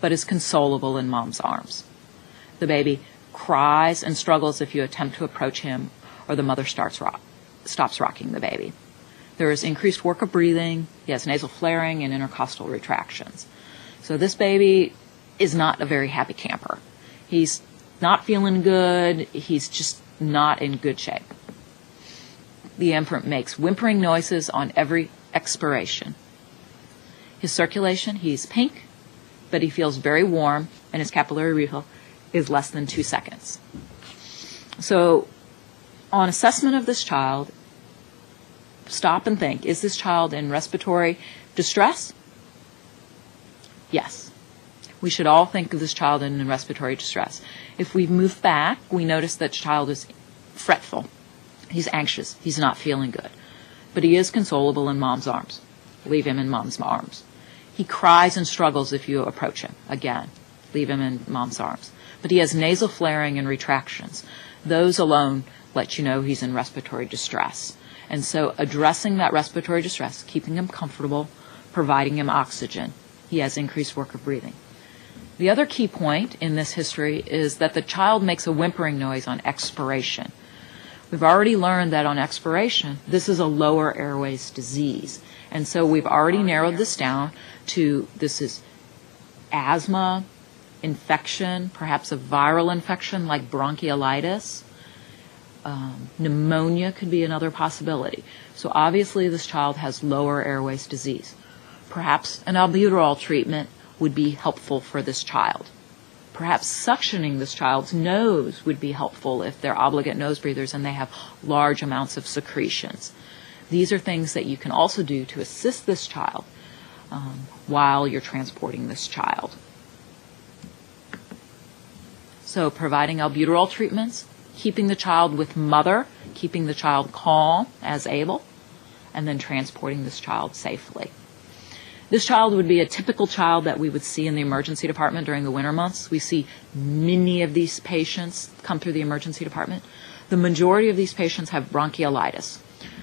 but is consolable in mom's arms. The baby cries and struggles if you attempt to approach him, or the mother stops rocking the baby. There is increased work of breathing. He has nasal flaring and intercostal retractions. So this baby is not a very happy camper. He's not feeling good. He's just not in good shape. The infant makes whimpering noises on every expiration. His circulation, he's pink, but he feels very warm, and his capillary refill is less than 2 seconds. So on assessment of this child, stop and think, is this child in respiratory distress? Yes. We should all think of this child in respiratory distress. If we move back, we notice that the child is fretful. He's anxious. He's not feeling good. But he is consolable in mom's arms. Leave him in mom's arms. He cries and struggles if you approach him. Again, leave him in mom's arms. But he has nasal flaring and retractions. Those alone let you know he's in respiratory distress. And so addressing that respiratory distress, keeping him comfortable, providing him oxygen, he has increased work of breathing. The other key point in this history is that the child makes a whimpering noise on expiration. We've already learned that on expiration, this is a lower airways disease. And so we've already narrowed this down to this is asthma, infection, perhaps a viral infection like bronchiolitis. Pneumonia could be another possibility. So obviously this child has lower airways disease. Perhaps an albuterol treatment would be helpful for this child. Perhaps suctioning this child's nose would be helpful if they're obligate nose breathers and they have large amounts of secretions. These are things that you can also do to assist this child while you're transporting this child. So providing albuterol treatments, keeping the child with mother, keeping the child calm as able, and then transporting this child safely. This child would be a typical child that we would see in the emergency department during the winter months. We see many of these patients come through the emergency department. The majority of these patients have bronchiolitis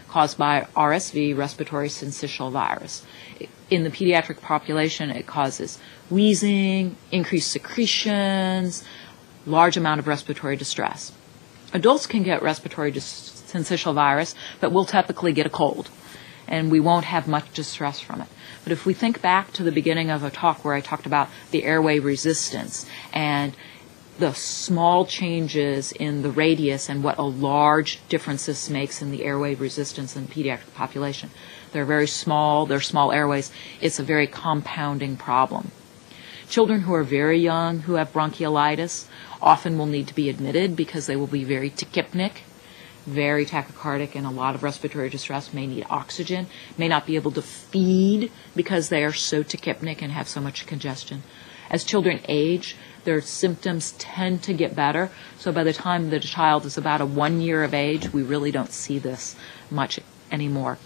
caused by RSV, respiratory syncytial virus. In the pediatric population, it causes wheezing, increased secretions, large amount of respiratory distress. Adults can get respiratory syncytial virus, but will typically get a cold, and we won't have much distress from it. But if we think back to the beginning of a talk where I talked about the airway resistance and the small changes in the radius and what a large difference this makes in the airway resistance in the pediatric population. They're very small, they're small airways. It's a very compounding problem. Children who are very young who have bronchiolitis often will need to be admitted because they will be very tachypneic, very tachycardic, and a lot of respiratory distress, may need oxygen, may not be able to feed because they are so tachypneic and have so much congestion. As children age, their symptoms tend to get better, so by the time the child is about 1 year of age, we really don't see this much anymore.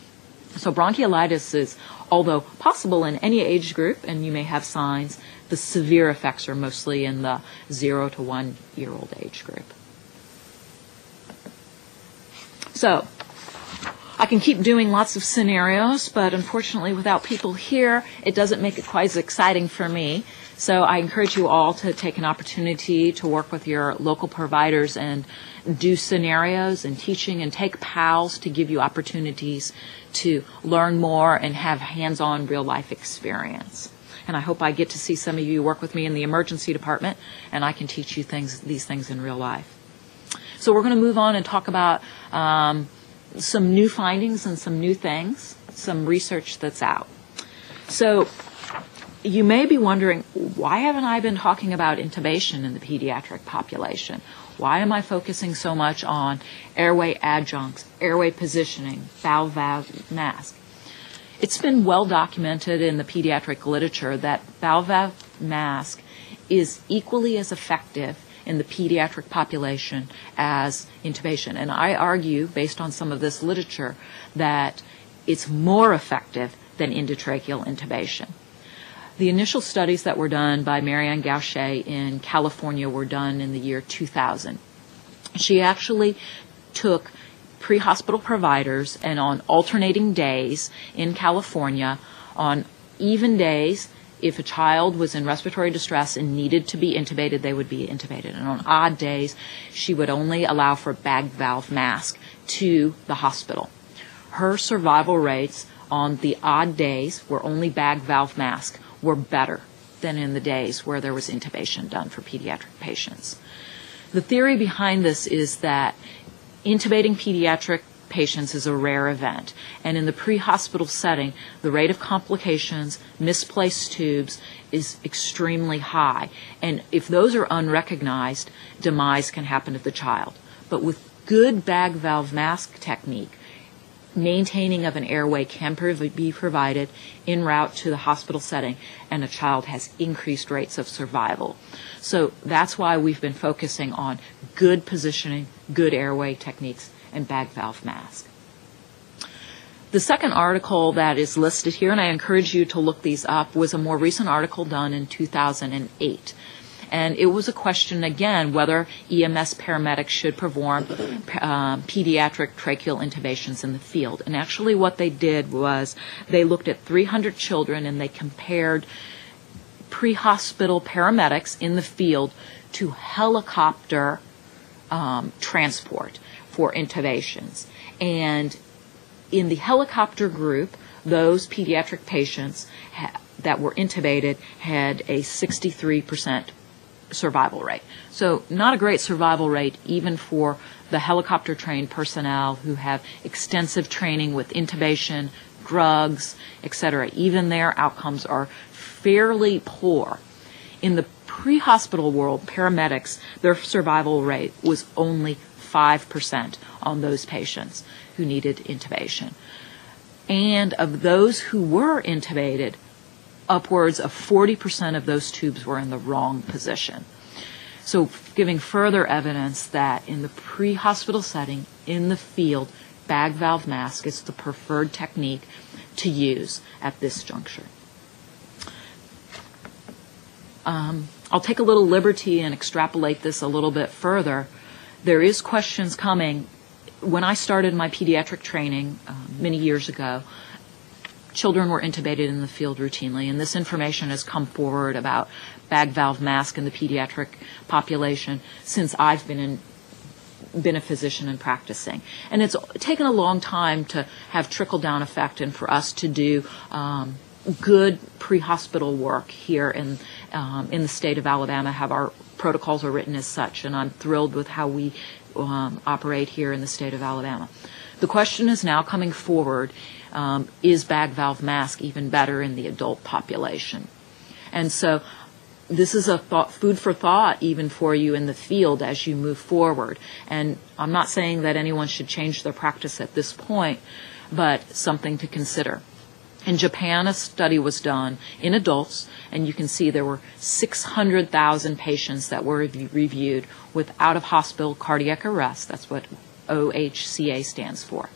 So bronchiolitis is, although possible in any age group, and you may have signs, the severe effects are mostly in the 0 to 1 year old age group. So I can keep doing lots of scenarios, but unfortunately without people here, it doesn't make it quite as exciting for me. So I encourage you all to take an opportunity to work with your local providers and do scenarios and teaching, and take PALs to give you opportunities to learn more and have hands-on real-life experience. And I hope I get to see some of you work with me in the emergency department, and I can teach you these things in real life. So we're going to move on and talk about some new findings and some new things, some research that's out. So you may be wondering, why haven't I been talking about intubation in the pediatric population? Why am I focusing so much on airway adjuncts, airway positioning, valve mask? It's been well documented in the pediatric literature that valve mask is equally as effective in the pediatric population as intubation. And I argue, based on some of this literature, that it's more effective than endotracheal intubation. The initial studies that were done by Marianne Gaucher in California were done in the year 2000. She actually took pre-hospital providers, and on alternating days in California, on even days, if a child was in respiratory distress and needed to be intubated, they would be intubated. And on odd days, she would only allow for bag valve mask to the hospital. Her survival rates on the odd days where only bag valve mask were better than in the days where there was intubation done for pediatric patients. The theory behind this is that intubating pediatric patients is a rare event, and in the pre-hospital setting, the rate of complications, misplaced tubes, is extremely high. And if those are unrecognized, demise can happen to the child. But with good bag valve mask technique, maintaining of an airway can be provided en route to the hospital setting, and a child has increased rates of survival. So that's why we've been focusing on good positioning, good airway techniques, and bag valve mask. The second article that is listed here, and I encourage you to look these up, was a more recent article done in 2008. And it was a question, again, whether EMS paramedics should perform pediatric tracheal intubations in the field. And actually what they did was they looked at 300 children and they compared pre-hospital paramedics in the field to helicopter transport for intubations. And in the helicopter group, those pediatric patients that were intubated had a 63% survival rate. So not a great survival rate even for the helicopter trained personnel who have extensive training with intubation, drugs, etc. Even their outcomes are fairly poor. In the pre-hospital world, paramedics, their survival rate was only 5% on those patients who needed intubation. And of those who were intubated, upwards of 40% of those tubes were in the wrong position. So giving further evidence that in the pre-hospital setting, in the field, bag valve mask is the preferred technique to use at this juncture. I'll take a little liberty and extrapolate this a little bit further. There is questions coming. When I started my pediatric training many years ago, children were intubated in the field routinely, and this information has come forward about bag valve mask in the pediatric population since I've been a physician and practicing. And it's taken a long time to have trickle-down effect and for us to do good pre-hospital work here in the state of Alabama, have our protocols are written as such, and I'm thrilled with how we operate here in the state of Alabama. The question is now coming forward, is bag valve mask even better in the adult population? And so this is a food for thought even for you in the field as you move forward. And I'm not saying that anyone should change their practice at this point, but something to consider. In Japan, a study was done in adults, and you can see there were 600,000 patients that were reviewed with out-of-hospital cardiac arrest. That's what OHCA stands for.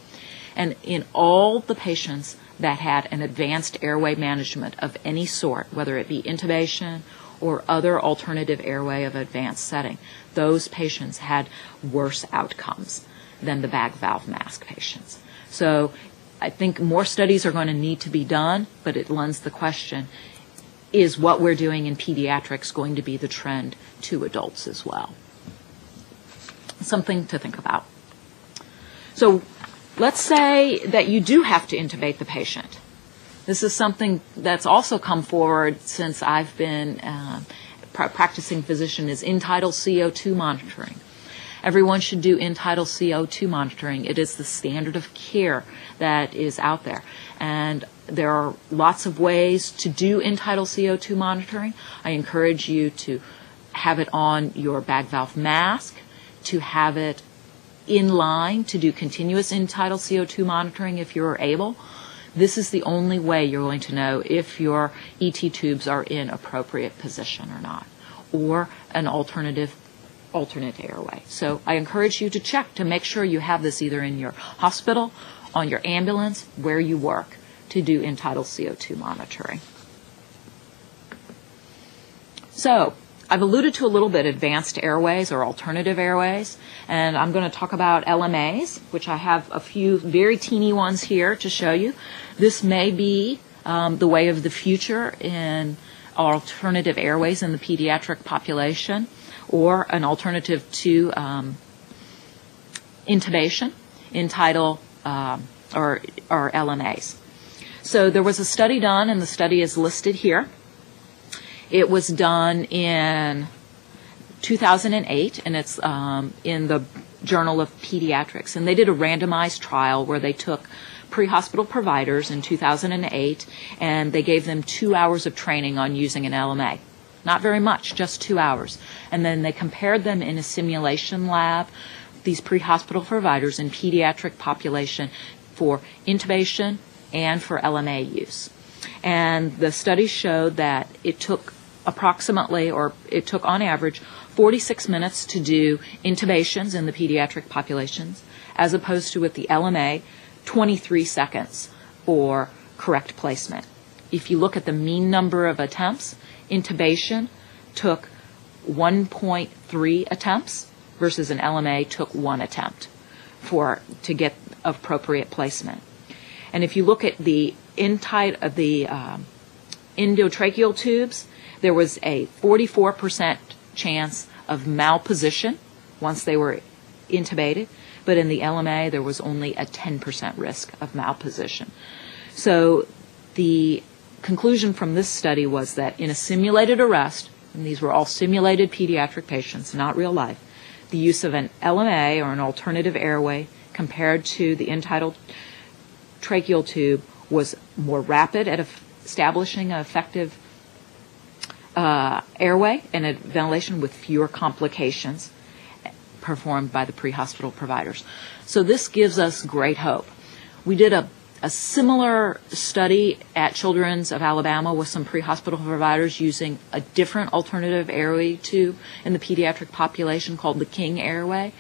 And in all the patients that had an advanced airway management of any sort, whether it be intubation or other alternative airway of advanced setting, those patients had worse outcomes than the bag valve mask patients. So I think more studies are going to need to be done, but it lends the question, is what we're doing in pediatrics going to be the trend to adults as well? Something to think about. So let's say that you do have to intubate the patient. This is something that's also come forward since I've been practicing physician, is in-tidal CO2 monitoring. Everyone should do in-tidal CO2 monitoring. It is the standard of care that is out there. And there are lots of ways to do in-tidal CO2 monitoring. I encourage you to have it on your bag valve mask, to have it in line to do continuous in-tidal CO2 monitoring if you're able. This is the only way you're going to know if your ET tubes are in appropriate position or not, or an alternate airway. So I encourage you to check to make sure you have this either in your hospital, on your ambulance, where you work, to do in-tidal CO2 monitoring. So I've alluded to a little bit advanced airways or alternative airways, and I'm going to talk about LMAs, which I have a few very teeny ones here to show you. This may be the way of the future in alternative airways in the pediatric population, or an alternative to intubation, in-tidal or LMAs. So there was a study done, and the study is listed here. It was done in 2008, and it's in the Journal of Pediatrics. And they did a randomized trial where they took pre-hospital providers in 2008, and they gave them 2 hours of training on using an LMA. Not very much, just 2 hours. And then they compared them in a simulation lab, these pre-hospital providers in pediatric population, for intubation and for LMA use. And the study showed that it took approximately, or it took on average, 46 minutes to do intubations in the pediatric populations, as opposed to with the LMA, 23 seconds for correct placement. If you look at the mean number of attempts, intubation took 1.3 attempts versus an LMA took 1 attempt to get appropriate placement. And if you look at the endotracheal tubes, there was a 44% chance of malposition once they were intubated, but in the LMA there was only a 10% risk of malposition. So the conclusion from this study was that in a simulated arrest, and these were all simulated pediatric patients, not real life, the use of an LMA or an alternative airway compared to the end-tidal tracheal tube was more rapid at establishing an effective airway and a ventilation with fewer complications performed by the pre-hospital providers. So this gives us great hope. We did a similar study at Children's of Alabama with some pre-hospital providers using a different alternative airway tube in the pediatric population called the King Airway,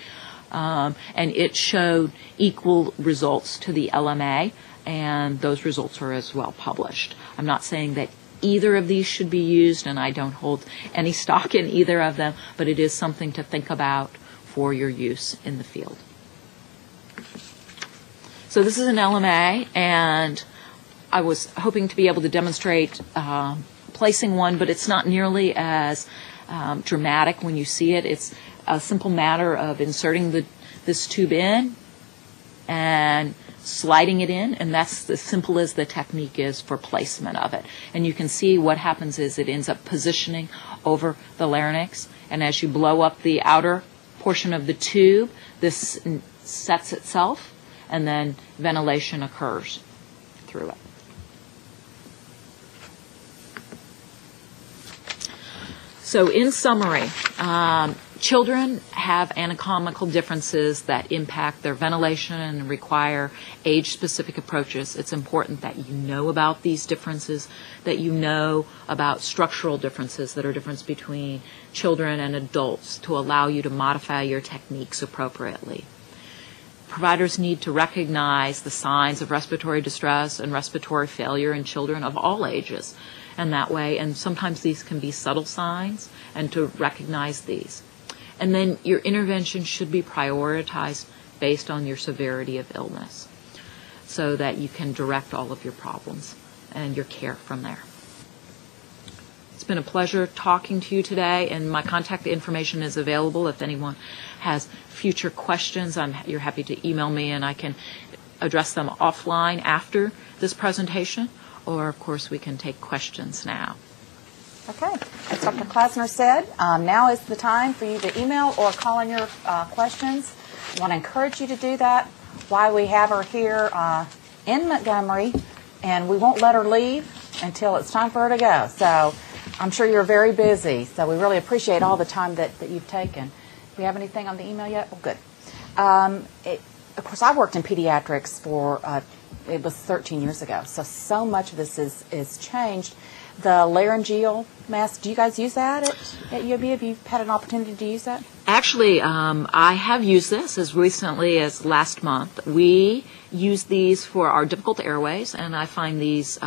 and it showed equal results to the LMA, and those results are as well published. I'm not saying that either of these should be used, and I don't hold any stock in either of them, but it is something to think about for your use in the field. So this is an LMA, and I was hoping to be able to demonstrate placing one, but it's not nearly as dramatic when you see it. It's a simple matter of inserting this tube in and sliding it in, and that's as simple as the technique is for placement of it. And you can see what happens is it ends up positioning over the larynx, and as you blow up the outer portion of the tube, this sets itself, and then ventilation occurs through it. So in summary, children have anatomical differences that impact their ventilation and require age-specific approaches. It's important that you know about these differences, that you know about structural differences that are difference between children and adults to allow you to modify your techniques appropriately. providers need to recognize the signs of respiratory distress and respiratory failure in children of all ages. And that way, and sometimes these can be subtle signs, and to recognize these. And then your intervention should be prioritized based on your severity of illness, so that you can direct all of your problems and your care from there. It's been a pleasure talking to you today, and my contact information is available if anyone has future questions. You're happy to email me, and I can address them offline after this presentation, or of course we can take questions now. Okay, as Dr. Klasner said, now is the time for you to email or call in your questions. I want to encourage you to do that while we have her here in Montgomery, and we won't let her leave until it's time for her to go. So I'm sure you're very busy, so we really appreciate all the time that you've taken. Do we have anything on the email yet? Oh, good. Of course, I worked in pediatrics for, it was 13 years ago, so much of this is changed. The laryngeal mask, do you guys use that at UAB? Have you had an opportunity to use that? Actually, I have used this as recently as last month. We use these for our difficult airways, and I find these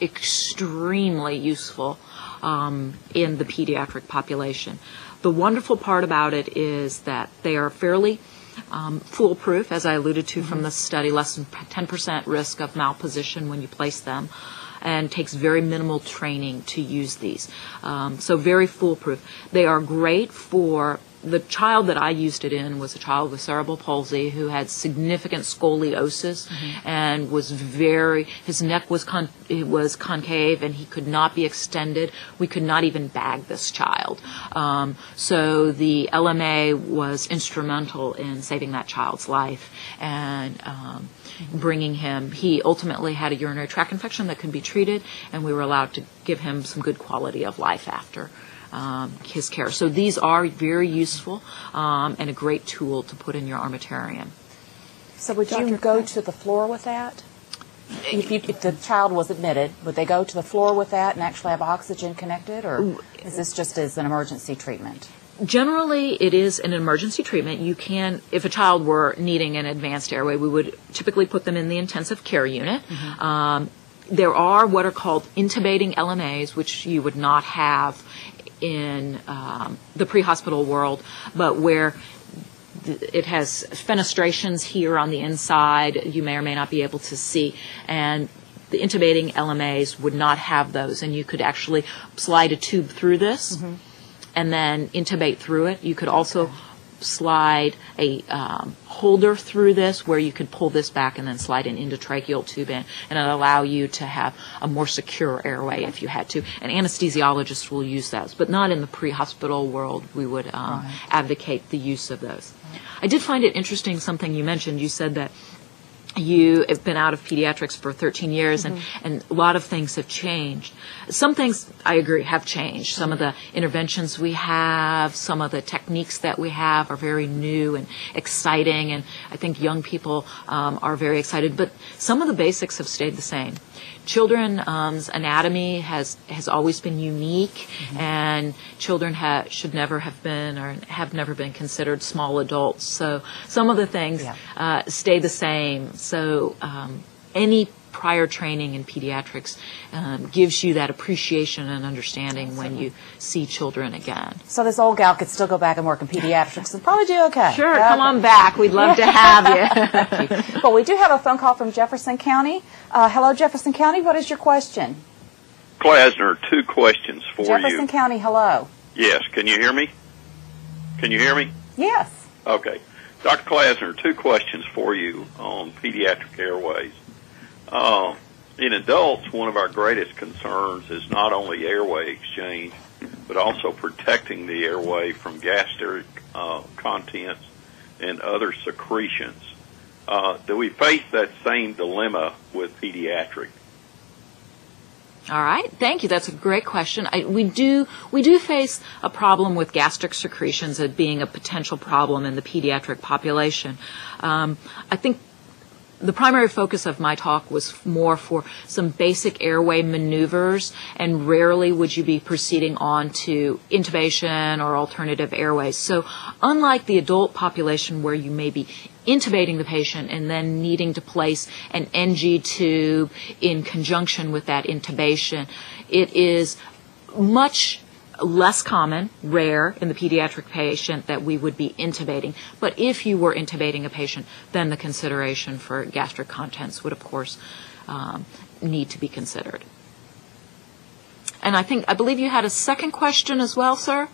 extremely useful in the pediatric population. The wonderful part about it is that they are fairly foolproof, as I alluded to from the study, less than 10% risk of malposition when you place them, and takes very minimal training to use these. So very foolproof. They are great for the child that I used it in was a child with cerebral palsy who had significant scoliosis and was his neck was concave and he could not be extended. We could not even bag this child. So the LMA was instrumental in saving that child's life and bringing him. He ultimately had a urinary tract infection that could be treated, and we were allowed to give him some good quality of life after his care. So these are very useful and a great tool to put in your armamentarium. So would you go to the floor with that? If the child was admitted, would they go to the floor with that and actually have oxygen connected, or is this just as an emergency treatment? Generally, it is an emergency treatment. You can, if a child were needing an advanced airway, we would typically put them in the intensive care unit. There are what are called intubating LMAs, which you would not have in the pre-hospital world, but where it has fenestrations here on the inside you may or may not be able to see, and the intubating LMAs would not have those, and you could actually slide a tube through this and then intubate through it. You could also slide a holder through this where you could pull this back and then slide an endotracheal tube in, and it'll allow you to have a more secure airway if you had to. And anesthesiologists will use those, but not in the pre-hospital world. We would advocate the use of those. I did find it interesting, something you mentioned. You said that you have been out of pediatrics for 13 years, and a lot of things have changed. Some things, I agree, have changed. Some of the interventions we have, some of the techniques that we have are very new and exciting, and I think young people are very excited. But some of the basics have stayed the same. Children's anatomy has always been unique, and children should never have been or have never been considered small adults. So some of the things stay the same. So any prior training in pediatrics gives you that appreciation and understanding when you see children again. So this old gal could still go back and work in pediatrics and probably do okay. Sure, come on back. We'd love to have you. Well, we do have a phone call from Jefferson County. Hello, Jefferson County. What is your question? Klasner, two questions for you. Jefferson County, hello. Yes, can you hear me? Can you hear me? Yes. Okay. Dr. Klasner, two questions for you on pediatric airways. In adults, one of our greatest concerns is not only airway exchange, but also protecting the airway from gastric contents and other secretions. Do we face that same dilemma with pediatric? All right, thank you. That's a great question. We do face a problem with gastric secretions as being a potential problem in the pediatric population. I think the primary focus of my talk was more for some basic airway maneuvers, and rarely would you be proceeding on to intubation or alternative airways. So unlike the adult population where you may be intubating the patient and then needing to place an NG tube in conjunction with that intubation, it is much less common, rare in the pediatric patient that we would be intubating. But if you were intubating a patient, then the consideration for gastric contents would, of course, need to be considered. And I believe you had a second question as well, sir?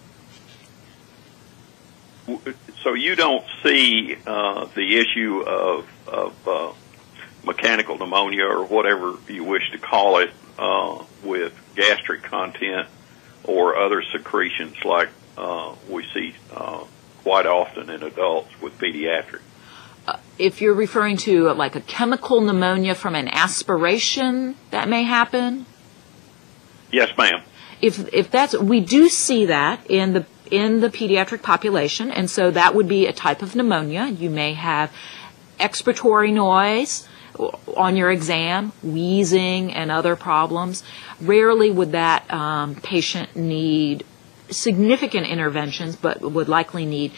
So you don't see the issue of mechanical pneumonia or whatever you wish to call it with gastric content or other secretions like we see quite often in adults with pediatric? If you're referring to like a chemical pneumonia from an aspiration, that may happen? Yes, ma'am. If that's, we do see that in the pediatric population, and so that would be a type of pneumonia. You may have expiratory noise on your exam, wheezing and other problems. Rarely would that patient need significant interventions, but would likely need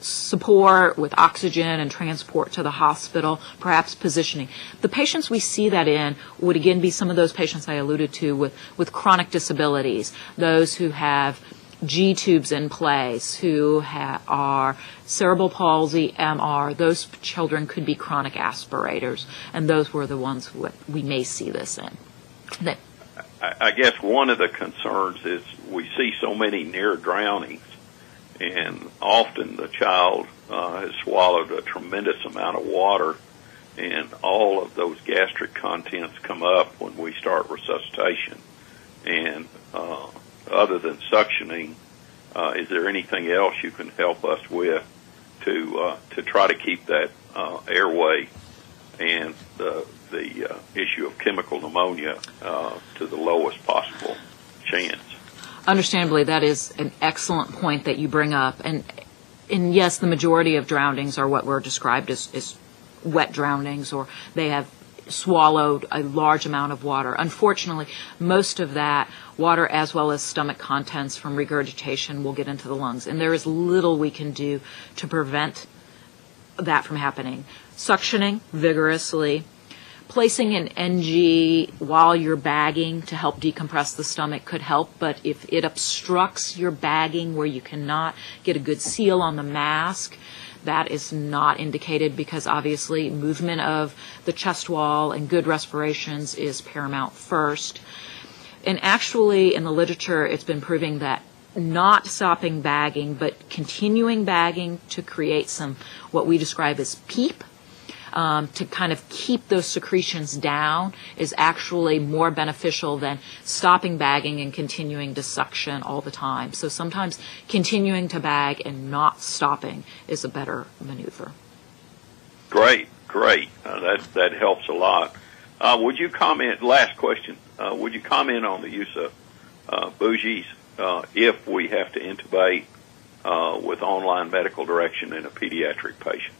support with oxygen and transport to the hospital, perhaps positioning. The patients we see that in would again be some of those patients I alluded to with chronic disabilities, those who have G tubes in place, who are cerebral palsy, MR. Those children could be chronic aspirators, and those were the ones we may see this in. I guess one of the concerns is we see so many near drownings, and often the child has swallowed a tremendous amount of water, and all of those gastric contents come up when we start resuscitation. And other than suctioning, is there anything else you can help us with to try to keep that airway and the issue of chemical pneumonia to the lowest possible chance? Understandably, that is an excellent point that you bring up. And yes, the majority of drownings are what were described as wet drownings, or they have swallowed a large amount of water. Unfortunately, most of that water, as well as stomach contents from regurgitation, will get into the lungs, and there is little we can do to prevent that from happening. Suctioning vigorously, placing an NG while you're bagging to help decompress the stomach could help, but if it obstructs your bagging where you cannot get a good seal on the mask, that is not indicated, because obviously movement of the chest wall and good respirations is paramount first. And actually in the literature it's been proving that not stopping bagging but continuing bagging to create some what we describe as PEEP, to kind of keep those secretions down, is actually more beneficial than stopping bagging and continuing to suction all the time. So sometimes continuing to bag and not stopping is a better maneuver. Great. That helps a lot. Would you comment, last question, would you comment on the use of bougies if we have to intubate with online medical direction in a pediatric patient?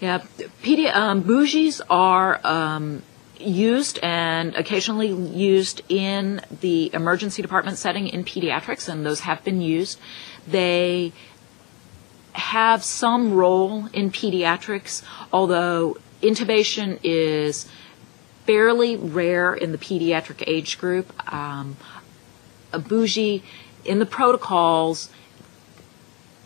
Yeah, bougies are used and occasionally used in the emergency department setting in pediatrics, and those have been used. They have some role in pediatrics, although intubation is fairly rare in the pediatric age group. A bougie in the protocols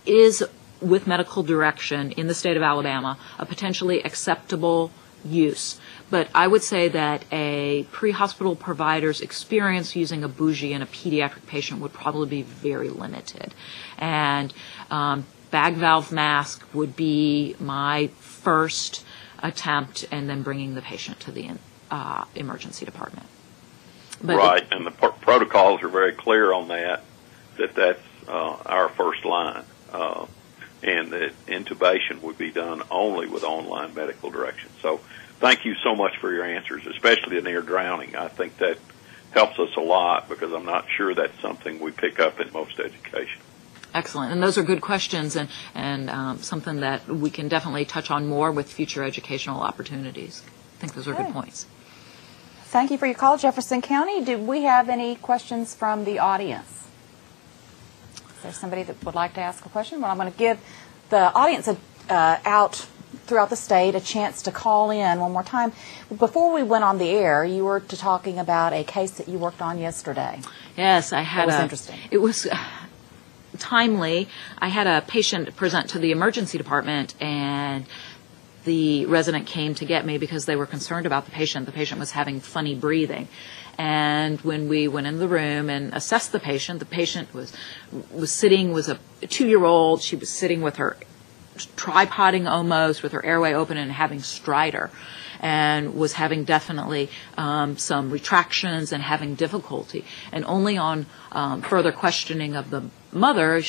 is, with medical direction in the state of Alabama, a potentially acceptable use. But I would say that a pre-hospital provider's experience using a bougie in a pediatric patient would probably be very limited. And bag valve mask would be my first attempt, and then bringing the patient to the emergency department. But right, and the protocols are very clear on that's our first line. And that intubation would be done only with online medical direction. So thank you so much for your answers, especially the near drowning. I think that helps us a lot, because I'm not sure that's something we pick up in most education. Excellent. And those are good questions and something that we can definitely touch on more with future educational opportunities. I think those are good points. Thank you for your call, Jefferson County. Do we have any questions from the audience? Is there somebody that would like to ask a question? Well, I'm going to give the audience out throughout the state a chance to call in one more time. Before we went on the air, you were talking about a case that you worked on yesterday. Yes, I had. It was interesting. It was timely. I had a patient present to the emergency department, and the resident came to get me because they were concerned about the patient. The patient was having funny breathing. And when we went in the room and assessed the patient was sitting, was a 2-year-old. She was sitting with her tripoding almost, with her airway open and having stridor, and was having definitely some retractions and having difficulty. And only on further questioning of the mother,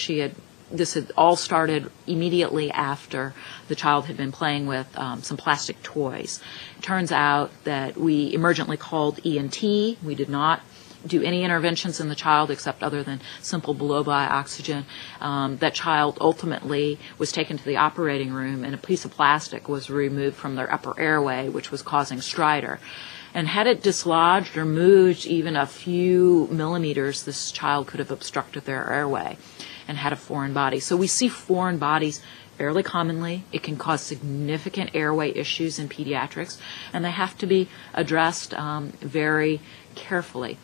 this had all started immediately after the child had been playing with some plastic toys. It turns out that we emergently called ENT. We did not do any interventions in the child except other than simple blow-by oxygen. That child ultimately was taken to the operating room, and a piece of plastic was removed from their upper airway, which was causing stridor. And had it dislodged or moved even a few millimeters, this child could have obstructed their airway and had a foreign body. So we see foreign bodies fairly commonly. It can cause significant airway issues in pediatrics, and they have to be addressed very carefully.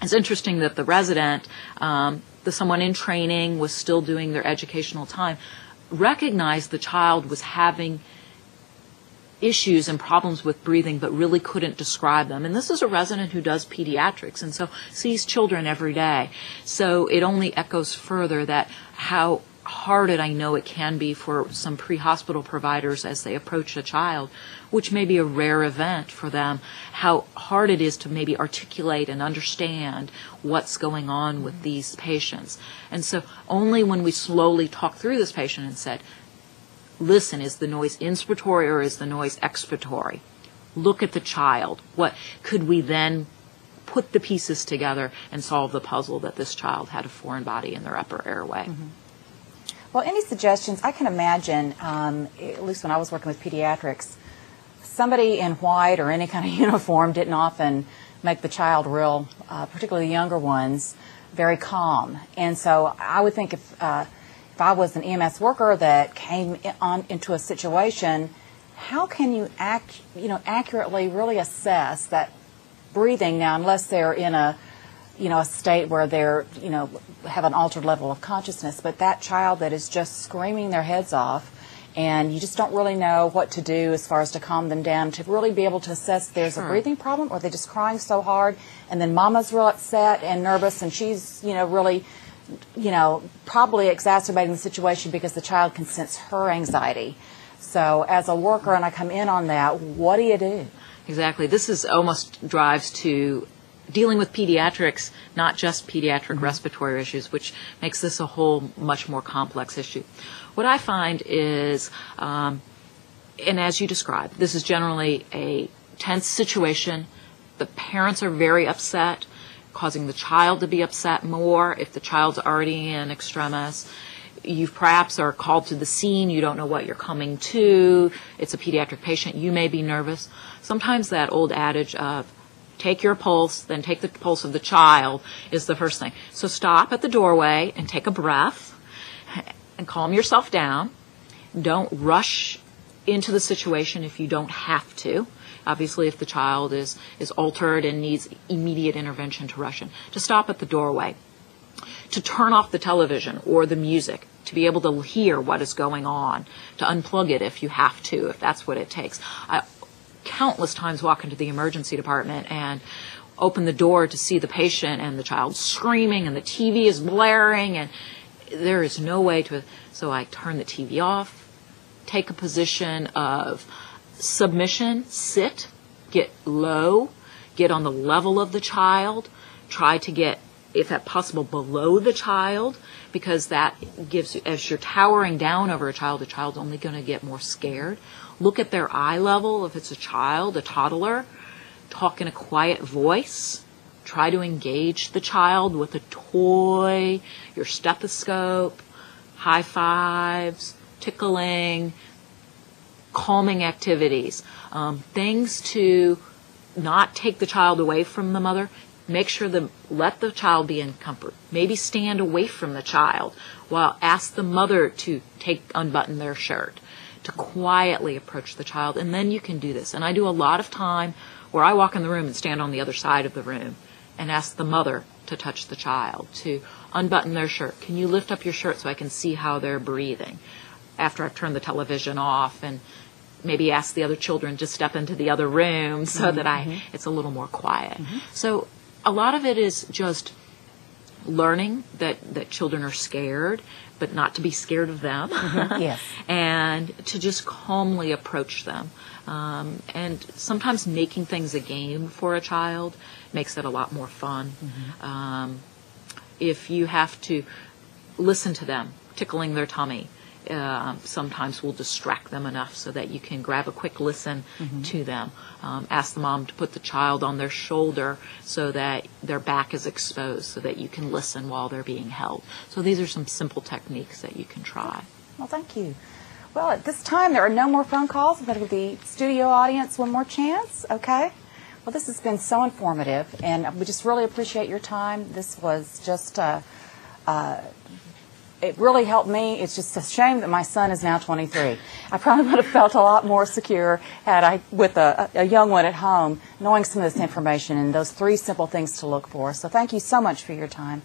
It's interesting that the resident, someone in training, was still doing their educational time, recognized the child was having issues and problems with breathing, but really couldn't describe them. And this is a resident who does pediatrics and so sees children every day. So it only echoes further that how hard I know it can be for some pre-hospital providers as they approach a child, which may be a rare event for them, how hard it is to maybe articulate and understand what's going on with these patients. And so only when we slowly talk through this patient and said, listen, is the noise inspiratory or is the noise expiratory? Look at the child. What could we then put the pieces together and solve the puzzle that this child had a foreign body in their upper airway? Mm-hmm. Well, any suggestions? I can imagine, at least when I was working with pediatrics, somebody in white or any kind of uniform didn't often make the child real, particularly the younger ones, very calm. And so I would think if I was an EMS worker that came into a situation, how can you accurately really assess that breathing now, unless they're in a state where they're, have an altered level of consciousness, but that child that is just screaming their heads off and you just don't really know what to do as far as to calm them down, to really be able to assess there's a breathing problem or they're just crying so hard and then mama's real upset and nervous and she's, really, probably exacerbating the situation because the child can sense her anxiety. So as a worker and I come in on that, what do you do? Exactly. This is almost drives to dealing with pediatrics, not just pediatric respiratory issues, which makes this a whole much more complex issue. What I find is, and as you described, this is generally a tense situation. The parents are very upset, causing the child to be upset more if the child's already in extremis. You perhaps are called to the scene, you don't know what you're coming to, it's a pediatric patient, you may be nervous. Sometimes that old adage of take your pulse, then take the pulse of the child is the first thing. So stop at the doorway and take a breath and calm yourself down. Don't rush into the situation if you don't have to. Obviously, if the child is altered and needs immediate intervention, to rush in. To stop at the doorway. To turn off the television or the music, to be able to hear what is going on. To unplug it if you have to, if that's what it takes. I countless times walk into the emergency department and open the door to see the patient and the child screaming and the TV is blaring and there is no way to, so I turn the TV off, take a position of submission, sit, get low, get on the level of the child, try to get, if at possible, below the child, because that gives you, as you're towering down over a child, the child's only going to get more scared. Look at their eye level. If it's a child, a toddler, talk in a quiet voice. Try to engage the child with a toy, your stethoscope, high fives, tickling, calming activities, things to not take the child away from the mother. Make sure let the child be in comfort. Maybe stand away from the child while ask the mother to unbutton their shirt, to quietly approach the child, and then you can do this. And I do a lot of time where I walk in the room and stand on the other side of the room and ask the mother to touch the child, to unbutton their shirt. Can you lift up your shirt so I can see how they're breathing? After I've turned the television off, and maybe ask the other children to step into the other room so that it's a little more quiet. So a lot of it is just learning that children are scared, but not to be scared of them. Yes. And to just calmly approach them. And sometimes making things a game for a child makes it a lot more fun. If you have to listen to them tickling their tummy, sometimes will distract them enough so that you can grab a quick listen to them. Ask the mom to put the child on their shoulder so that their back is exposed so that you can listen while they're being held. So these are some simple techniques that you can try. Well, thank you. Well, at this time, there are no more phone calls. I'm going to give the studio audience one more chance, okay? Well, this has been so informative, and we just really appreciate your time. This was just it really helped me. It's just a shame that my son is now 23. I probably would have felt a lot more secure had I, with a young one at home, knowing some of this information and those 3 simple things to look for. So thank you so much for your time.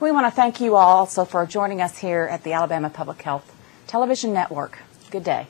We want to thank you all also for joining us here at the Alabama Public Health Television Network. Good day.